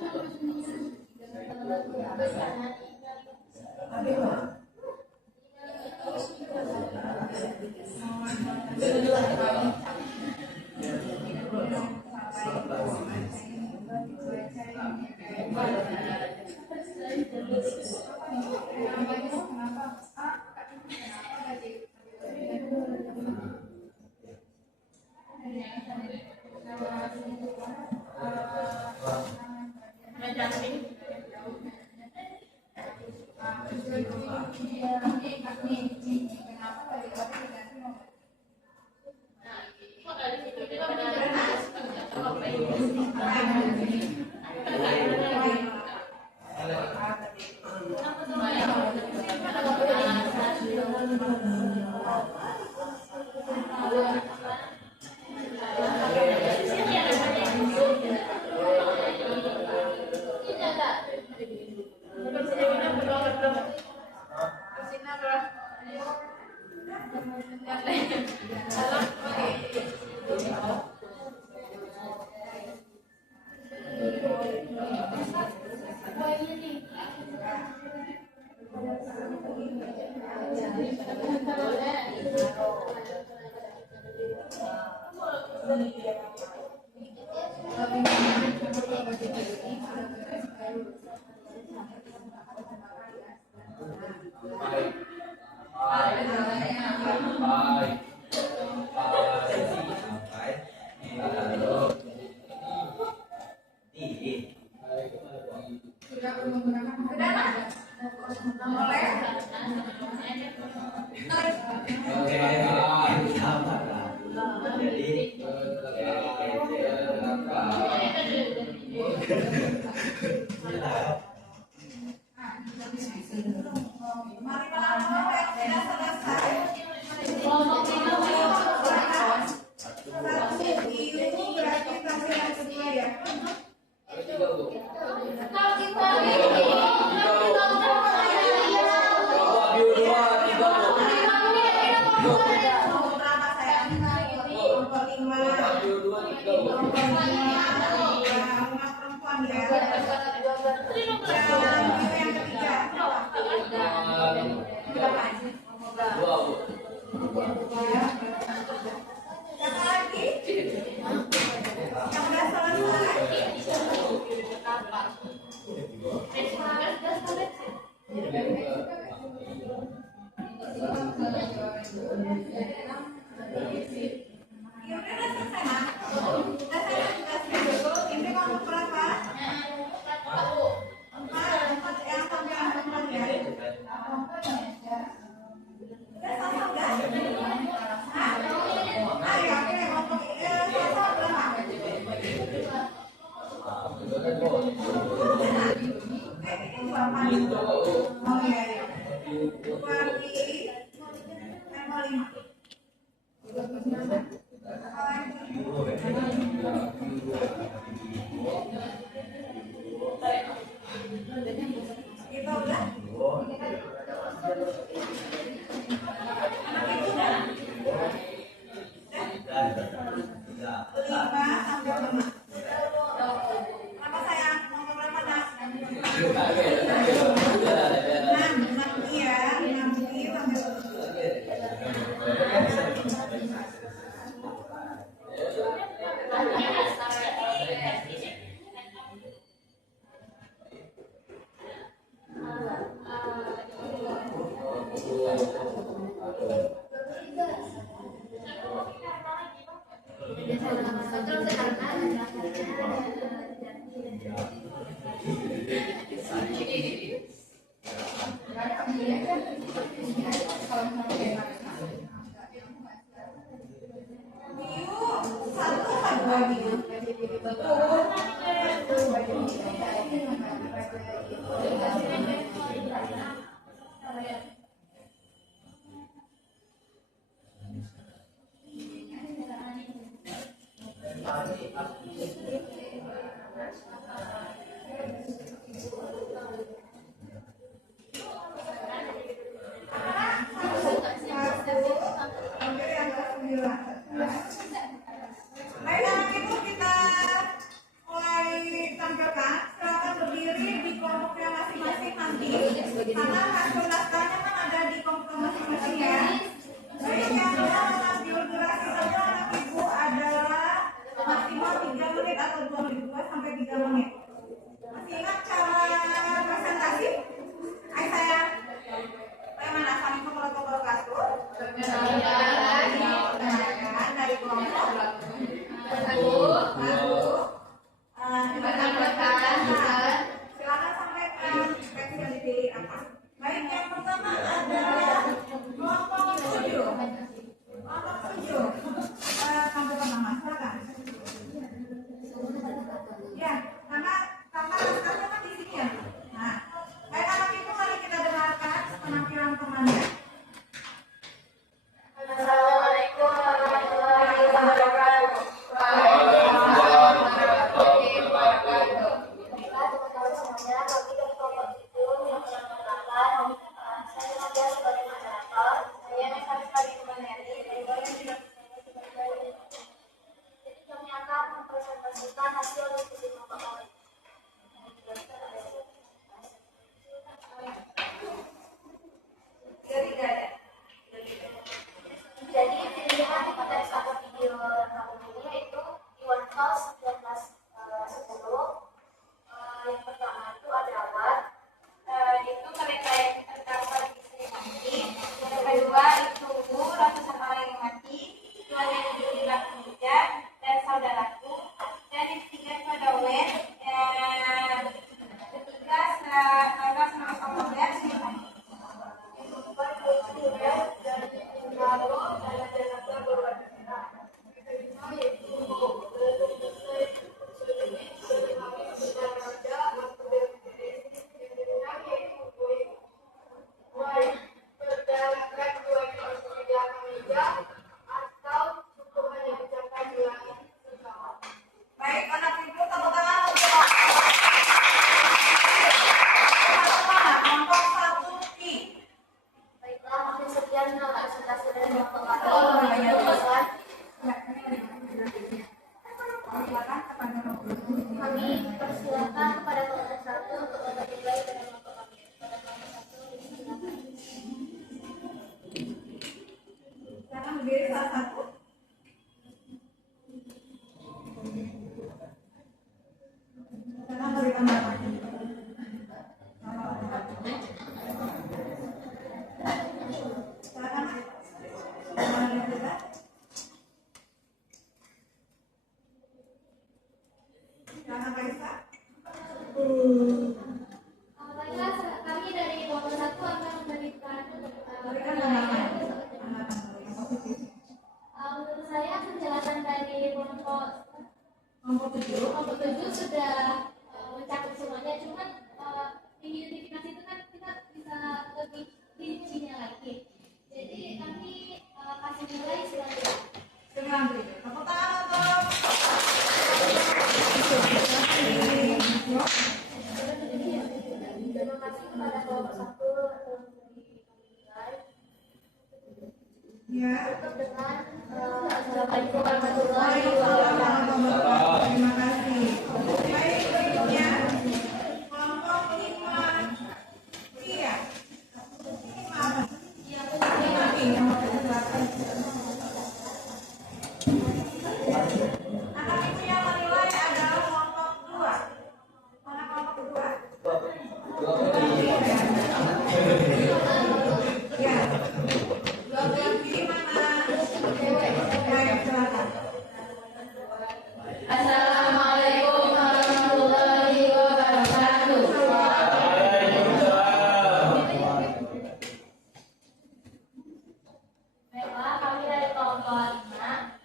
Mari melambung yang sudah selesai. Satu iu berarti kasih yang kedua ya. Berapa sayang? Nomor 5. Nomor 5 perempuan ya. Yang ketiga. Siapa lagi? Yang udah selesai. Ya udah selesai Mak. Udah saya tugasnya dulu. Ini kamu berapa? 4 yang sampai akhir ya. Udah selesai udah? Hah? Ayo oke ngomong selesai berapa? Ini berapa? Oh iya iya. Berarti level 5. Kita udah? Anak ibu udah? 5 sampai 5. Apa sayang? Nomor berapa nak? 6 iya, 6 iya sampai 9. Baik anak ibu kita mulai tampilkan Karena hasil daftarnya kan ada di komputer masing-masing ya. Baik, yang atas durasi saja anak ibu adalah maksimal 3 menit atau 2 sampai 3 menit. Masih ingat cara presentasi? Ayo saya. Bagaimana? Saling memotong kasur. Perkenalkan dari kelompok. Silakan sampaikan ekspresi yang dipilih apa. Baik, yang pertama adalah kelompok 7. Kelompok 7. Kamu pertama, silakan. Ya, karena naskahnya kan di sini ya. Nah, baik anak ibu, mari kita dengarkan penampilan temannya. Assalamualaikum warahmatullahi wabarakatuh. Hasil diskusi kelompok. Jadi pilihan pada satu video tahun ini itu Iwan Fals dan kelas 10. Yang pertama itu adalah Itu mereka yang terdaftar di sini mati. Yang kedua itu ratusan orang yang mati. Tuhan yang dibilang meja dan saudaraku. Dan yang ketiga itu ada Wen. Ketiga tanggal 19 Oktober sini mati. Baik, anak ibu, tepuk tangan untuk kelompok 1I. Baiklah, makin sekian presentasi dari kelompok kami. Silakan kepada Kami persilakan kepada kelompok 1 untuk menilai dari kelompok kami. Pada kelompok 1 silakan. silakan berdiri salah satu. Silakan beri tanggapan. Silakan. Silakan Raisa. Baiklah, kami dari kelompok 1 akan memberikan Berikan penilaian. tanggapan yang positif. Menurut saya penjelasan dari kelompok Kelompok 7. kelompok 7 sudah mencakup semuanya, cuman di identifikasi itu kan kita bisa lebih rincinya lagi. Jadi kami kasih nilai 9. 9. Tepuk tangan untuk Terima kasih kepada kelompok 1 yang memberi nilai. ya. Tutup dengan Assalamualaikum warahmatullahi wabarakatuh. Terima kasih. Baik, berikutnya kelompok 5. Iya. 5. Anak ibu yang menilai adalah kelompok 2. Mana kelompok 2? Ya. Yang pilih mana? Baik, silakan. Assalamualaikum warahmatullahi wabarakatuh. Baiklah, kami dari kelompok 5.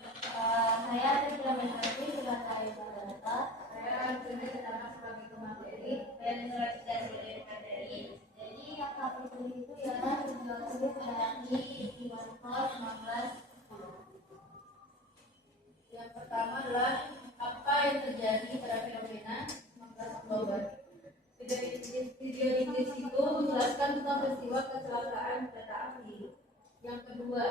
Saya implementasi sebagai data. Saya Arjuna sedang sebagai pemateri dan surat dari materi. Jadi yang kami pilih itu ialah regulasi dari Iwan Fals 1910. Yang pertama adalah apa yang terjadi pada fenomena 19 Oktober. Video Inggris itu menjelaskan tentang peristiwa kecelakaan kereta api. Yang kedua,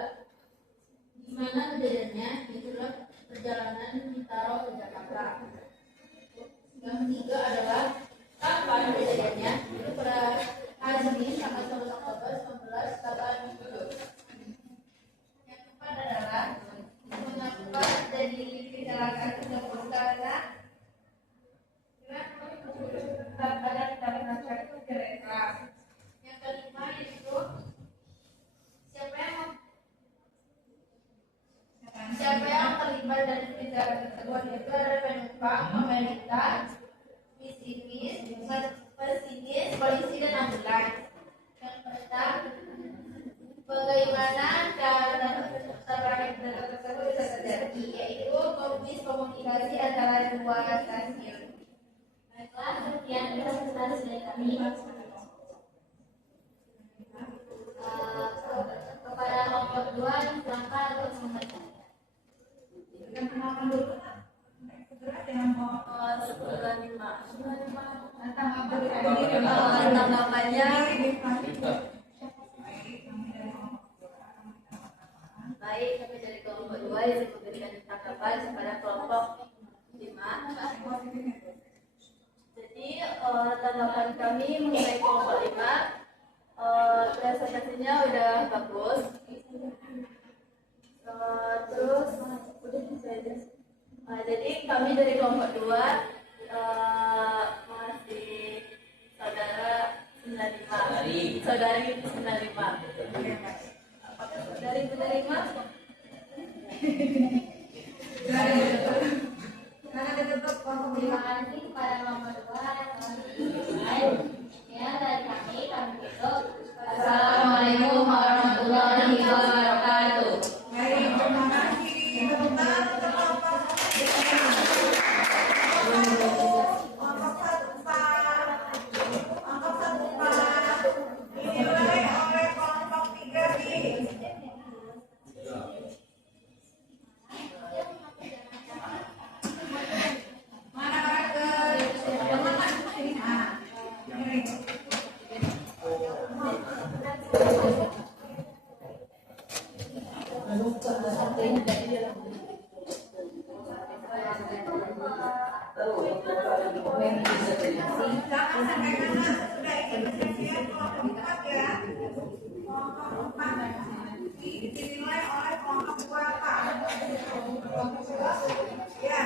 di mana kejadiannya? Itulah perjalanan Bintaro ke Jakarta. Yang ketiga adalah kapan kejadiannya? Itu pada Azmi polisi dan ambulans. Yang pertama, bagaimana cara tabrakan tersebut bisa terjadi, yaitu miskomunikasi antara dua stasiun. Baiklah, sekian presentasi dari kami. Kepada kelompok 2, silakan untuk membaca. Kita kenalkan dulu. Segera dengan Tanggapannya, baik, kami dari kelompok 2 yang memberikan tanggapan kepada kelompok 5. Jadi tanggapan kami mengenai kelompok 5, presentasinya udah bagus. Terus udah bisa aja. Jadi kami dari kelompok 2 mengasih saudara 95, saudari 95. Apakah saudari menerima? karena ditutup kelompok Terima 5. kasih kepada nomor 2 yang telah disampaikan. Ya, dari kami tutup. Assalamualaikum warahmatullahi wabarakatuh. Baik, terima kasih. Tepuk tangan untuk kelompok 1. Kelompok 1 Pak. Kelompok 1 Pak. Dinilai oleh kelompok 3 B. Mana ke teman sini? Ini. Jangan sampai mana sudah ini perjanjian kelompok 4 ya. Kelompok 4 dinilai oleh kelompok 2 Pak. Ya.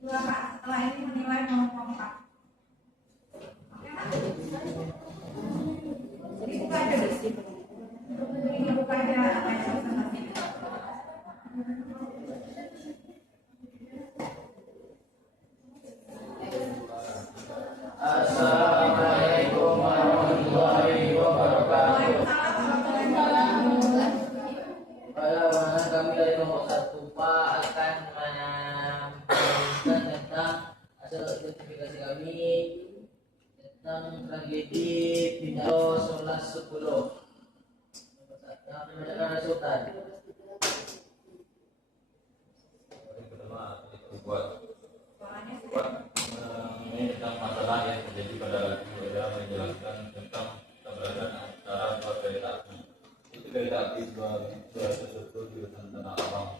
2 Pak, setelah ini menilai kelompok 4. Oke Pak? Ini buka aja. Ini buka aja apa yang sama sini. Assalamualaikum warahmatullahi wabarakatuh. Pada mana kami dari kelompok 1 Pak akan menyampaikan tentang hasil identifikasi kami tentang tragedi Bintaro 1110. Yang dibacakan oleh Sultan. Pertama, kita buat ini tentang masalah yang terjadi pada daerah menjelaskan tentang tabrakan antara dua kereta api. Itu kereta api 211 jurusan Tanah Abang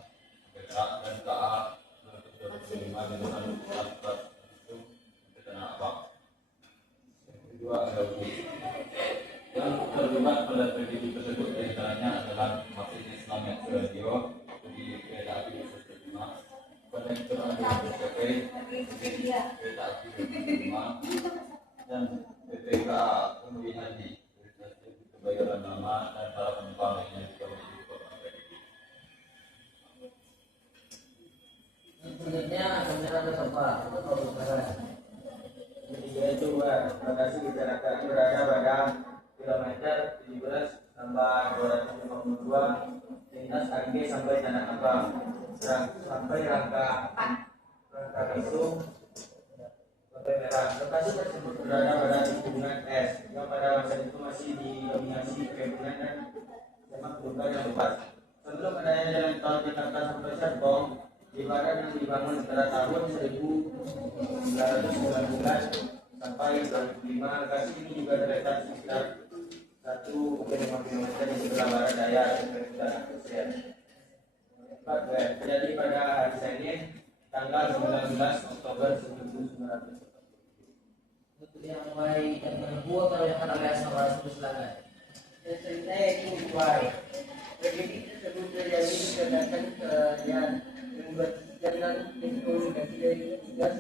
dan KA 225 jurusan Tanah itu ke Tanah Abang. Yang kedua ada UB. Yang terlibat pada tragedi tersebut diantaranya adalah Masjid Islam yang Radio di kereta api 225. Konektor ADPP, kereta api 25 dan PPK Umbi Haji, kebayaran nama dan para penumpang yang juga menjadi korban tragedi. Selanjutnya akan menyerahkan Bapak untuk pembicaraan. Yaitu lokasi kecelakaan berada pada kilometer 17 tambah 252 lintas Angke sampai Tanah Abang sampai rangka Kesung sampai Merah. Lokasi tersebut berada pada tikungan S yang pada masa itu masih didominasi perkebunan dan semak belukar yang luas. Sebelum adanya jalan tol Jakarta sampai Serpong, di badan yang dibangun pada tahun 1919 sampai 2005, lokasi ini juga terletak sekitar 1,5 km di sebelah barat daya Universitas Asia. Terjadi pada hari Senin tanggal 19 Oktober 1940. Untuk yang baik dan menemukan kalau yang akan alias sama silakan. Ceritanya itu baik. Tragedi tersebut terjadi dikarenakan yang membuat jalan komunikasi dari petugas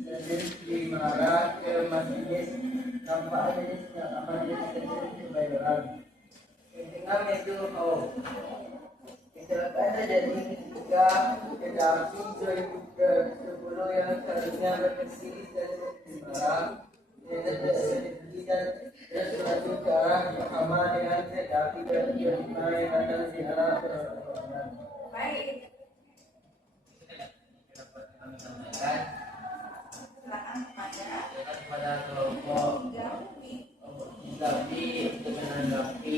dan di mengarah ke Masjid tanpa adanya sinyal aman dari stasiun Kebayoran. Dengan itu kecelakaan terjadi ketika kereta api 2010 yang seharusnya berfungsi dan seimbang, yaitu bersinergi dan berselanjut ke arah bersama dengan kereta api dan kereta yang akan diarah berlawanan. Baik, Kami sampaikan silakan kepada kelompok tiga nih. untuk menanggapi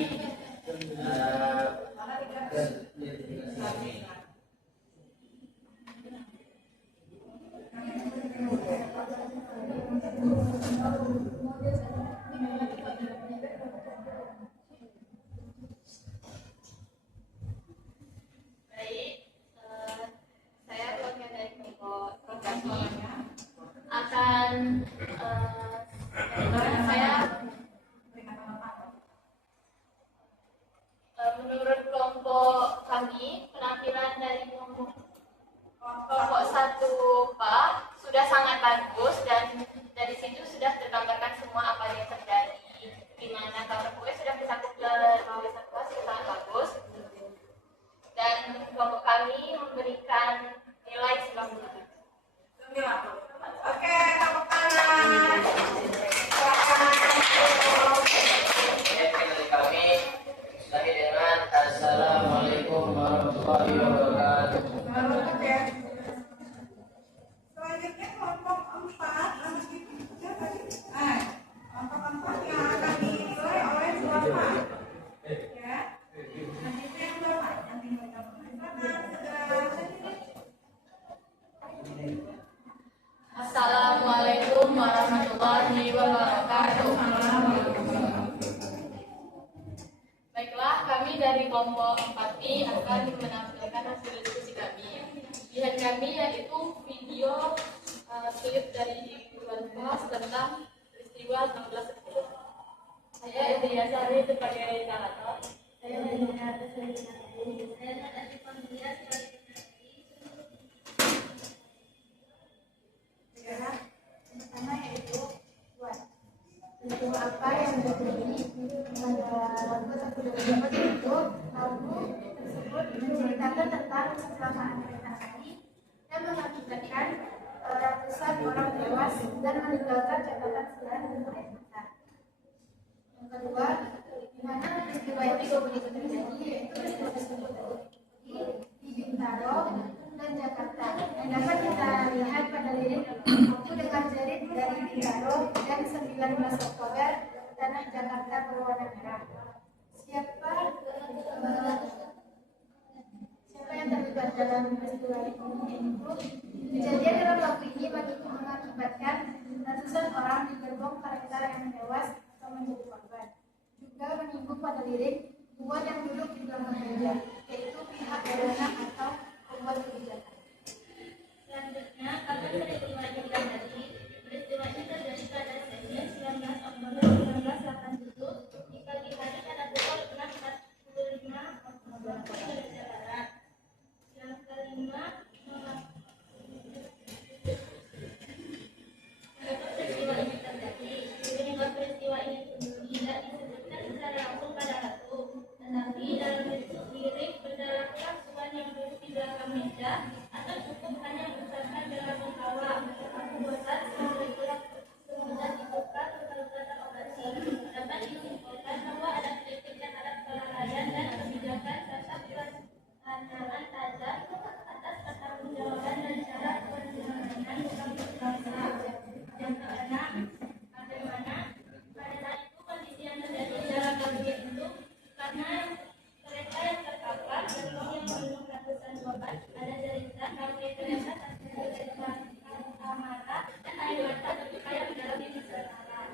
identifikasi ini. Baik, saya bagian dari kelompok programnya akan saya menurut kelompok kami penampilan dari kelompok 1 Pak sudah sangat bagus dan dari situ sudah tergambarkan semua apa yang terjadi, gimana kalau gue sudah bisa sudah sangat bagus. Dan kelompok kami memberikan nilai 90. Oke, tepuk tangan. Dari kami, lagi dengan Assalamualaikum warahmatullahi wabarakatuh. Oke. Selanjutnya kelompok 4, anak itu siapa sih? Kelompok 4 yang akan dinilai oleh Bapak. Ya. Selanjutnya yang Bapak yang tinggal Bapak. Assalamualaikum warahmatullahi wabarakatuh. Baiklah, kami dari kelompok 4B akan menampilkan hasil diskusi kami. Pilihan kami yaitu video klip dari bulan kelas tentang peristiwa 1910. Saya Edria Sari sebagai narator. Saya Melina sebagai narasi. Saya Natasha Panggia sebagai Yang pertama yaitu buat peristiwa apa yang terjadi pada waktu 1924 itu. Lalu tersebut menceritakan tentang kecelakaan kereta api yang mengakibatkan ratusan orang tewas dan meninggalkan catatan sejarah dan air mata. Yang kedua, di mana peristiwa itu begitu terjadi, yaitu peristiwa tersebut terjadi di Bintaro dan Jakarta. Dan dapat kita lihat pada lirik "Aku dengar jerit dari Bintaro dan 19 Oktober tanah Jakarta berwarna merah." Siapa yang terlibat dalam peristiwa itu? Kejadian dalam waktu ini mengakibatkan ratusan orang di gerbong kereta yang tewas atau menjadi korban. Juga menyinggung pada lirik "buat yang duduk di belakang meja", yaitu pihak berwenang atau pembuat kebijakan. Selanjutnya, kapan peristiwa ini terjadi? Peristiwa ini terjadi pada Senin 19 Oktober 1980 di pagi hari pada pukul 6.45 waktu Indonesia Barat. Yang kelima, mengapa peristiwa ini terjadi? Penyebab peristiwa ini tidak disebutkan secara langsung pada ratu, tetapi dalam bentuk lirik berdalangkan suan yang duduk di belakang meja atau cukup hanya mengucapkan dalam tertawa. Aku bosan, semudah ditukar kata operasi. Dapat disimpulkan bahwa ada kritik terhadap kelalaian dan kebijakan serta pelaksanaan tajam atas pertanggungjawaban dan cara penanganan utang bangsa. Yang keenam, bagaimana pada saat itu kondisi yang terjadi dalam bagian itu karena kereta yang terkapar gerbong yang mengandung ratusan korban, ada cerita kaki kereta terjadi amarah dan air mata berupaya mendalam di masyarakat.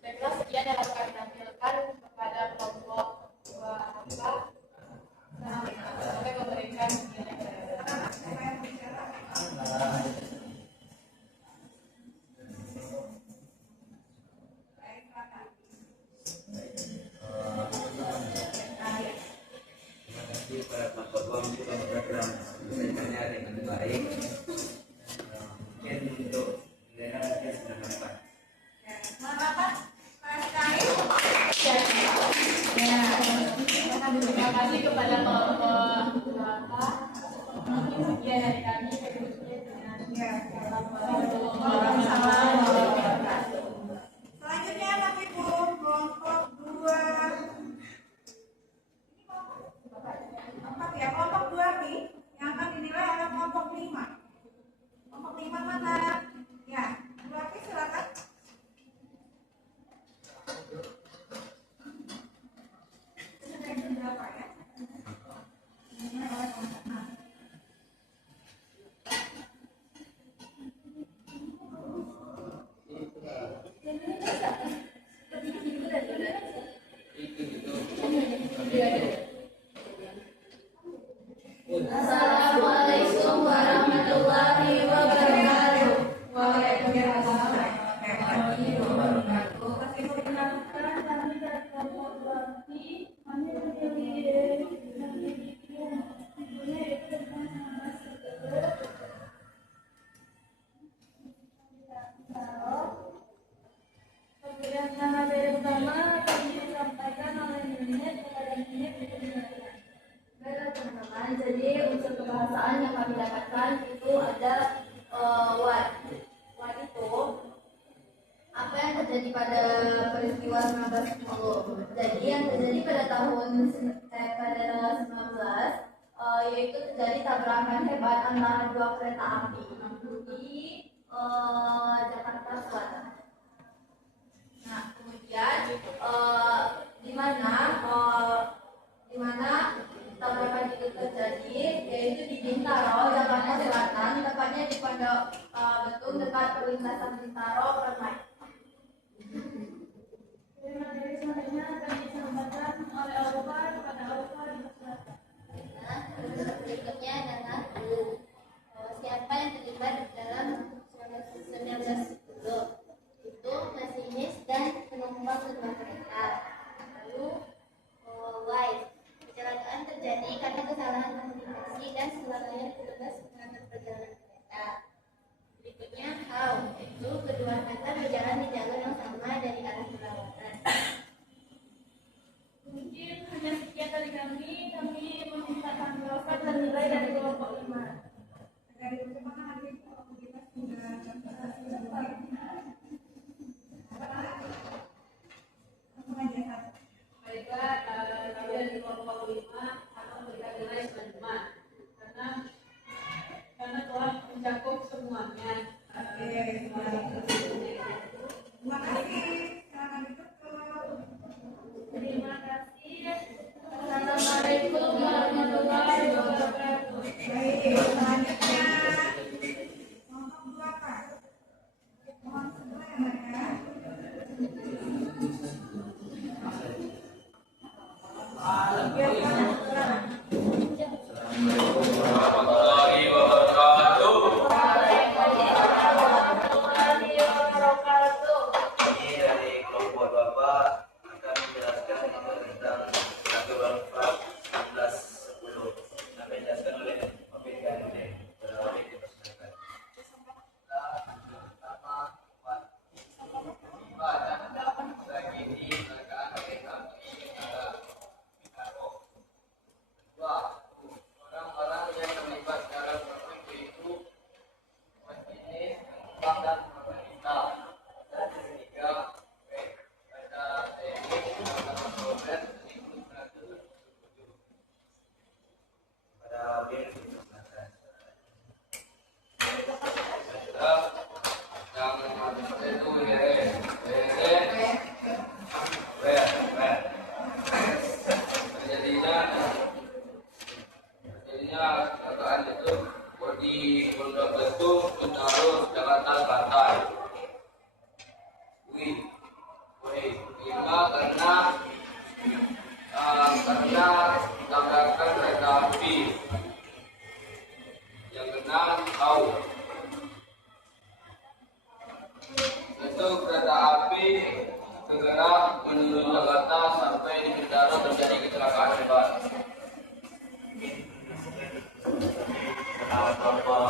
Baiklah, sekian yang akan kami tampilkan kepada kelompok 2A. Sampai memberikan para kelompok untuk program selesaikannya dengan baik. Mungkin untuk daerah yang sudah dapat. terima kasih kepada kelompok Sekian dari kami, Ya. Selanjutnya Bapak Ibu kelompok 2. Kelompok ya, kelompok 2 nih yang akan dinilai oleh kelompok 5. Kelompok 5 mana? Ya, berarti silakan. Berapa ya? Dinilai oleh kelompok 6. Assalamualaikum warahmatullahi wabarakatuh. Waalaikumsalam warahmatullahi wabarakatuh. Perkenalkan kami dari kelompok 2B. Kami memilih judulnya yaitu tentang nama seger. Kemudian materi utama akan disampaikan oleh Nenek kepada Nenek berkenalkan. Baiklah teman-teman, jadi unsur kebahasaan yang kami dapatkan itu ada what. What itu apa yang terjadi pada peristiwa 1910. Jadi yang terjadi pada tahun pada tanggal 19 yaitu terjadi tabrakan hebat antara dua kereta api di Jakarta Selatan. Nah, kemudian di mana tabrakan itu terjadi yaitu di Bintaro, Jakarta Selatan, tepatnya di Pondok Betung dekat perlintasan Bintaro Permai. Materi selanjutnya akan disampaikan oleh Alfa kepada Alfa dipersilakan. Nah, berikutnya adalah siapa yang terlibat dalam 1910 itu masinis dan penumpang sebuah kereta. Lalu why kecelakaan terjadi karena kesalahan komunikasi dan kelalaian petugas pengatur perjalanan kereta. Berikutnya how, itu kedua kereta berjalan di jalur yang sama dari arah berlawanan. Mungkin hanya sekian dari kami meminta tanggapan dan nilai dari kelompok 5. Dari perkembangan nanti kalau kita sudah Baiklah, kami dari kelompok 5 akan memberikan nilai 9 karena telah mencakup semuanya. Terima kasih. Silakan ditutup. Terima kasih. Assalamualaikum warahmatullahi wabarakatuh. Baik, selanjutnya kelompok 2 Pak. Mohon segera ya. Assalamualaikum warahmatullahi wabarakatuh. Ini dari kelompok Bapak akan menjelaskan tentang aturan Prak 1910 yang dijelaskan oleh Bapak Gandhi. Orang-orang yang terlibat dalam konflik itu masinis, penumpang dan pemerintah. Dan ketiga, pada TNI tanggal Oktober 1907 pada April 1919. Yang habis itu terjadinya kecelakaan itu di Pondok Betung, Bintaro, Jakarta Selatan. Lima karena tabrakan kereta api. Yang keenam tahu. Itu kereta api segera menuju Jakarta sampai di Bintaro terjadi kecelakaan hebat. Bapak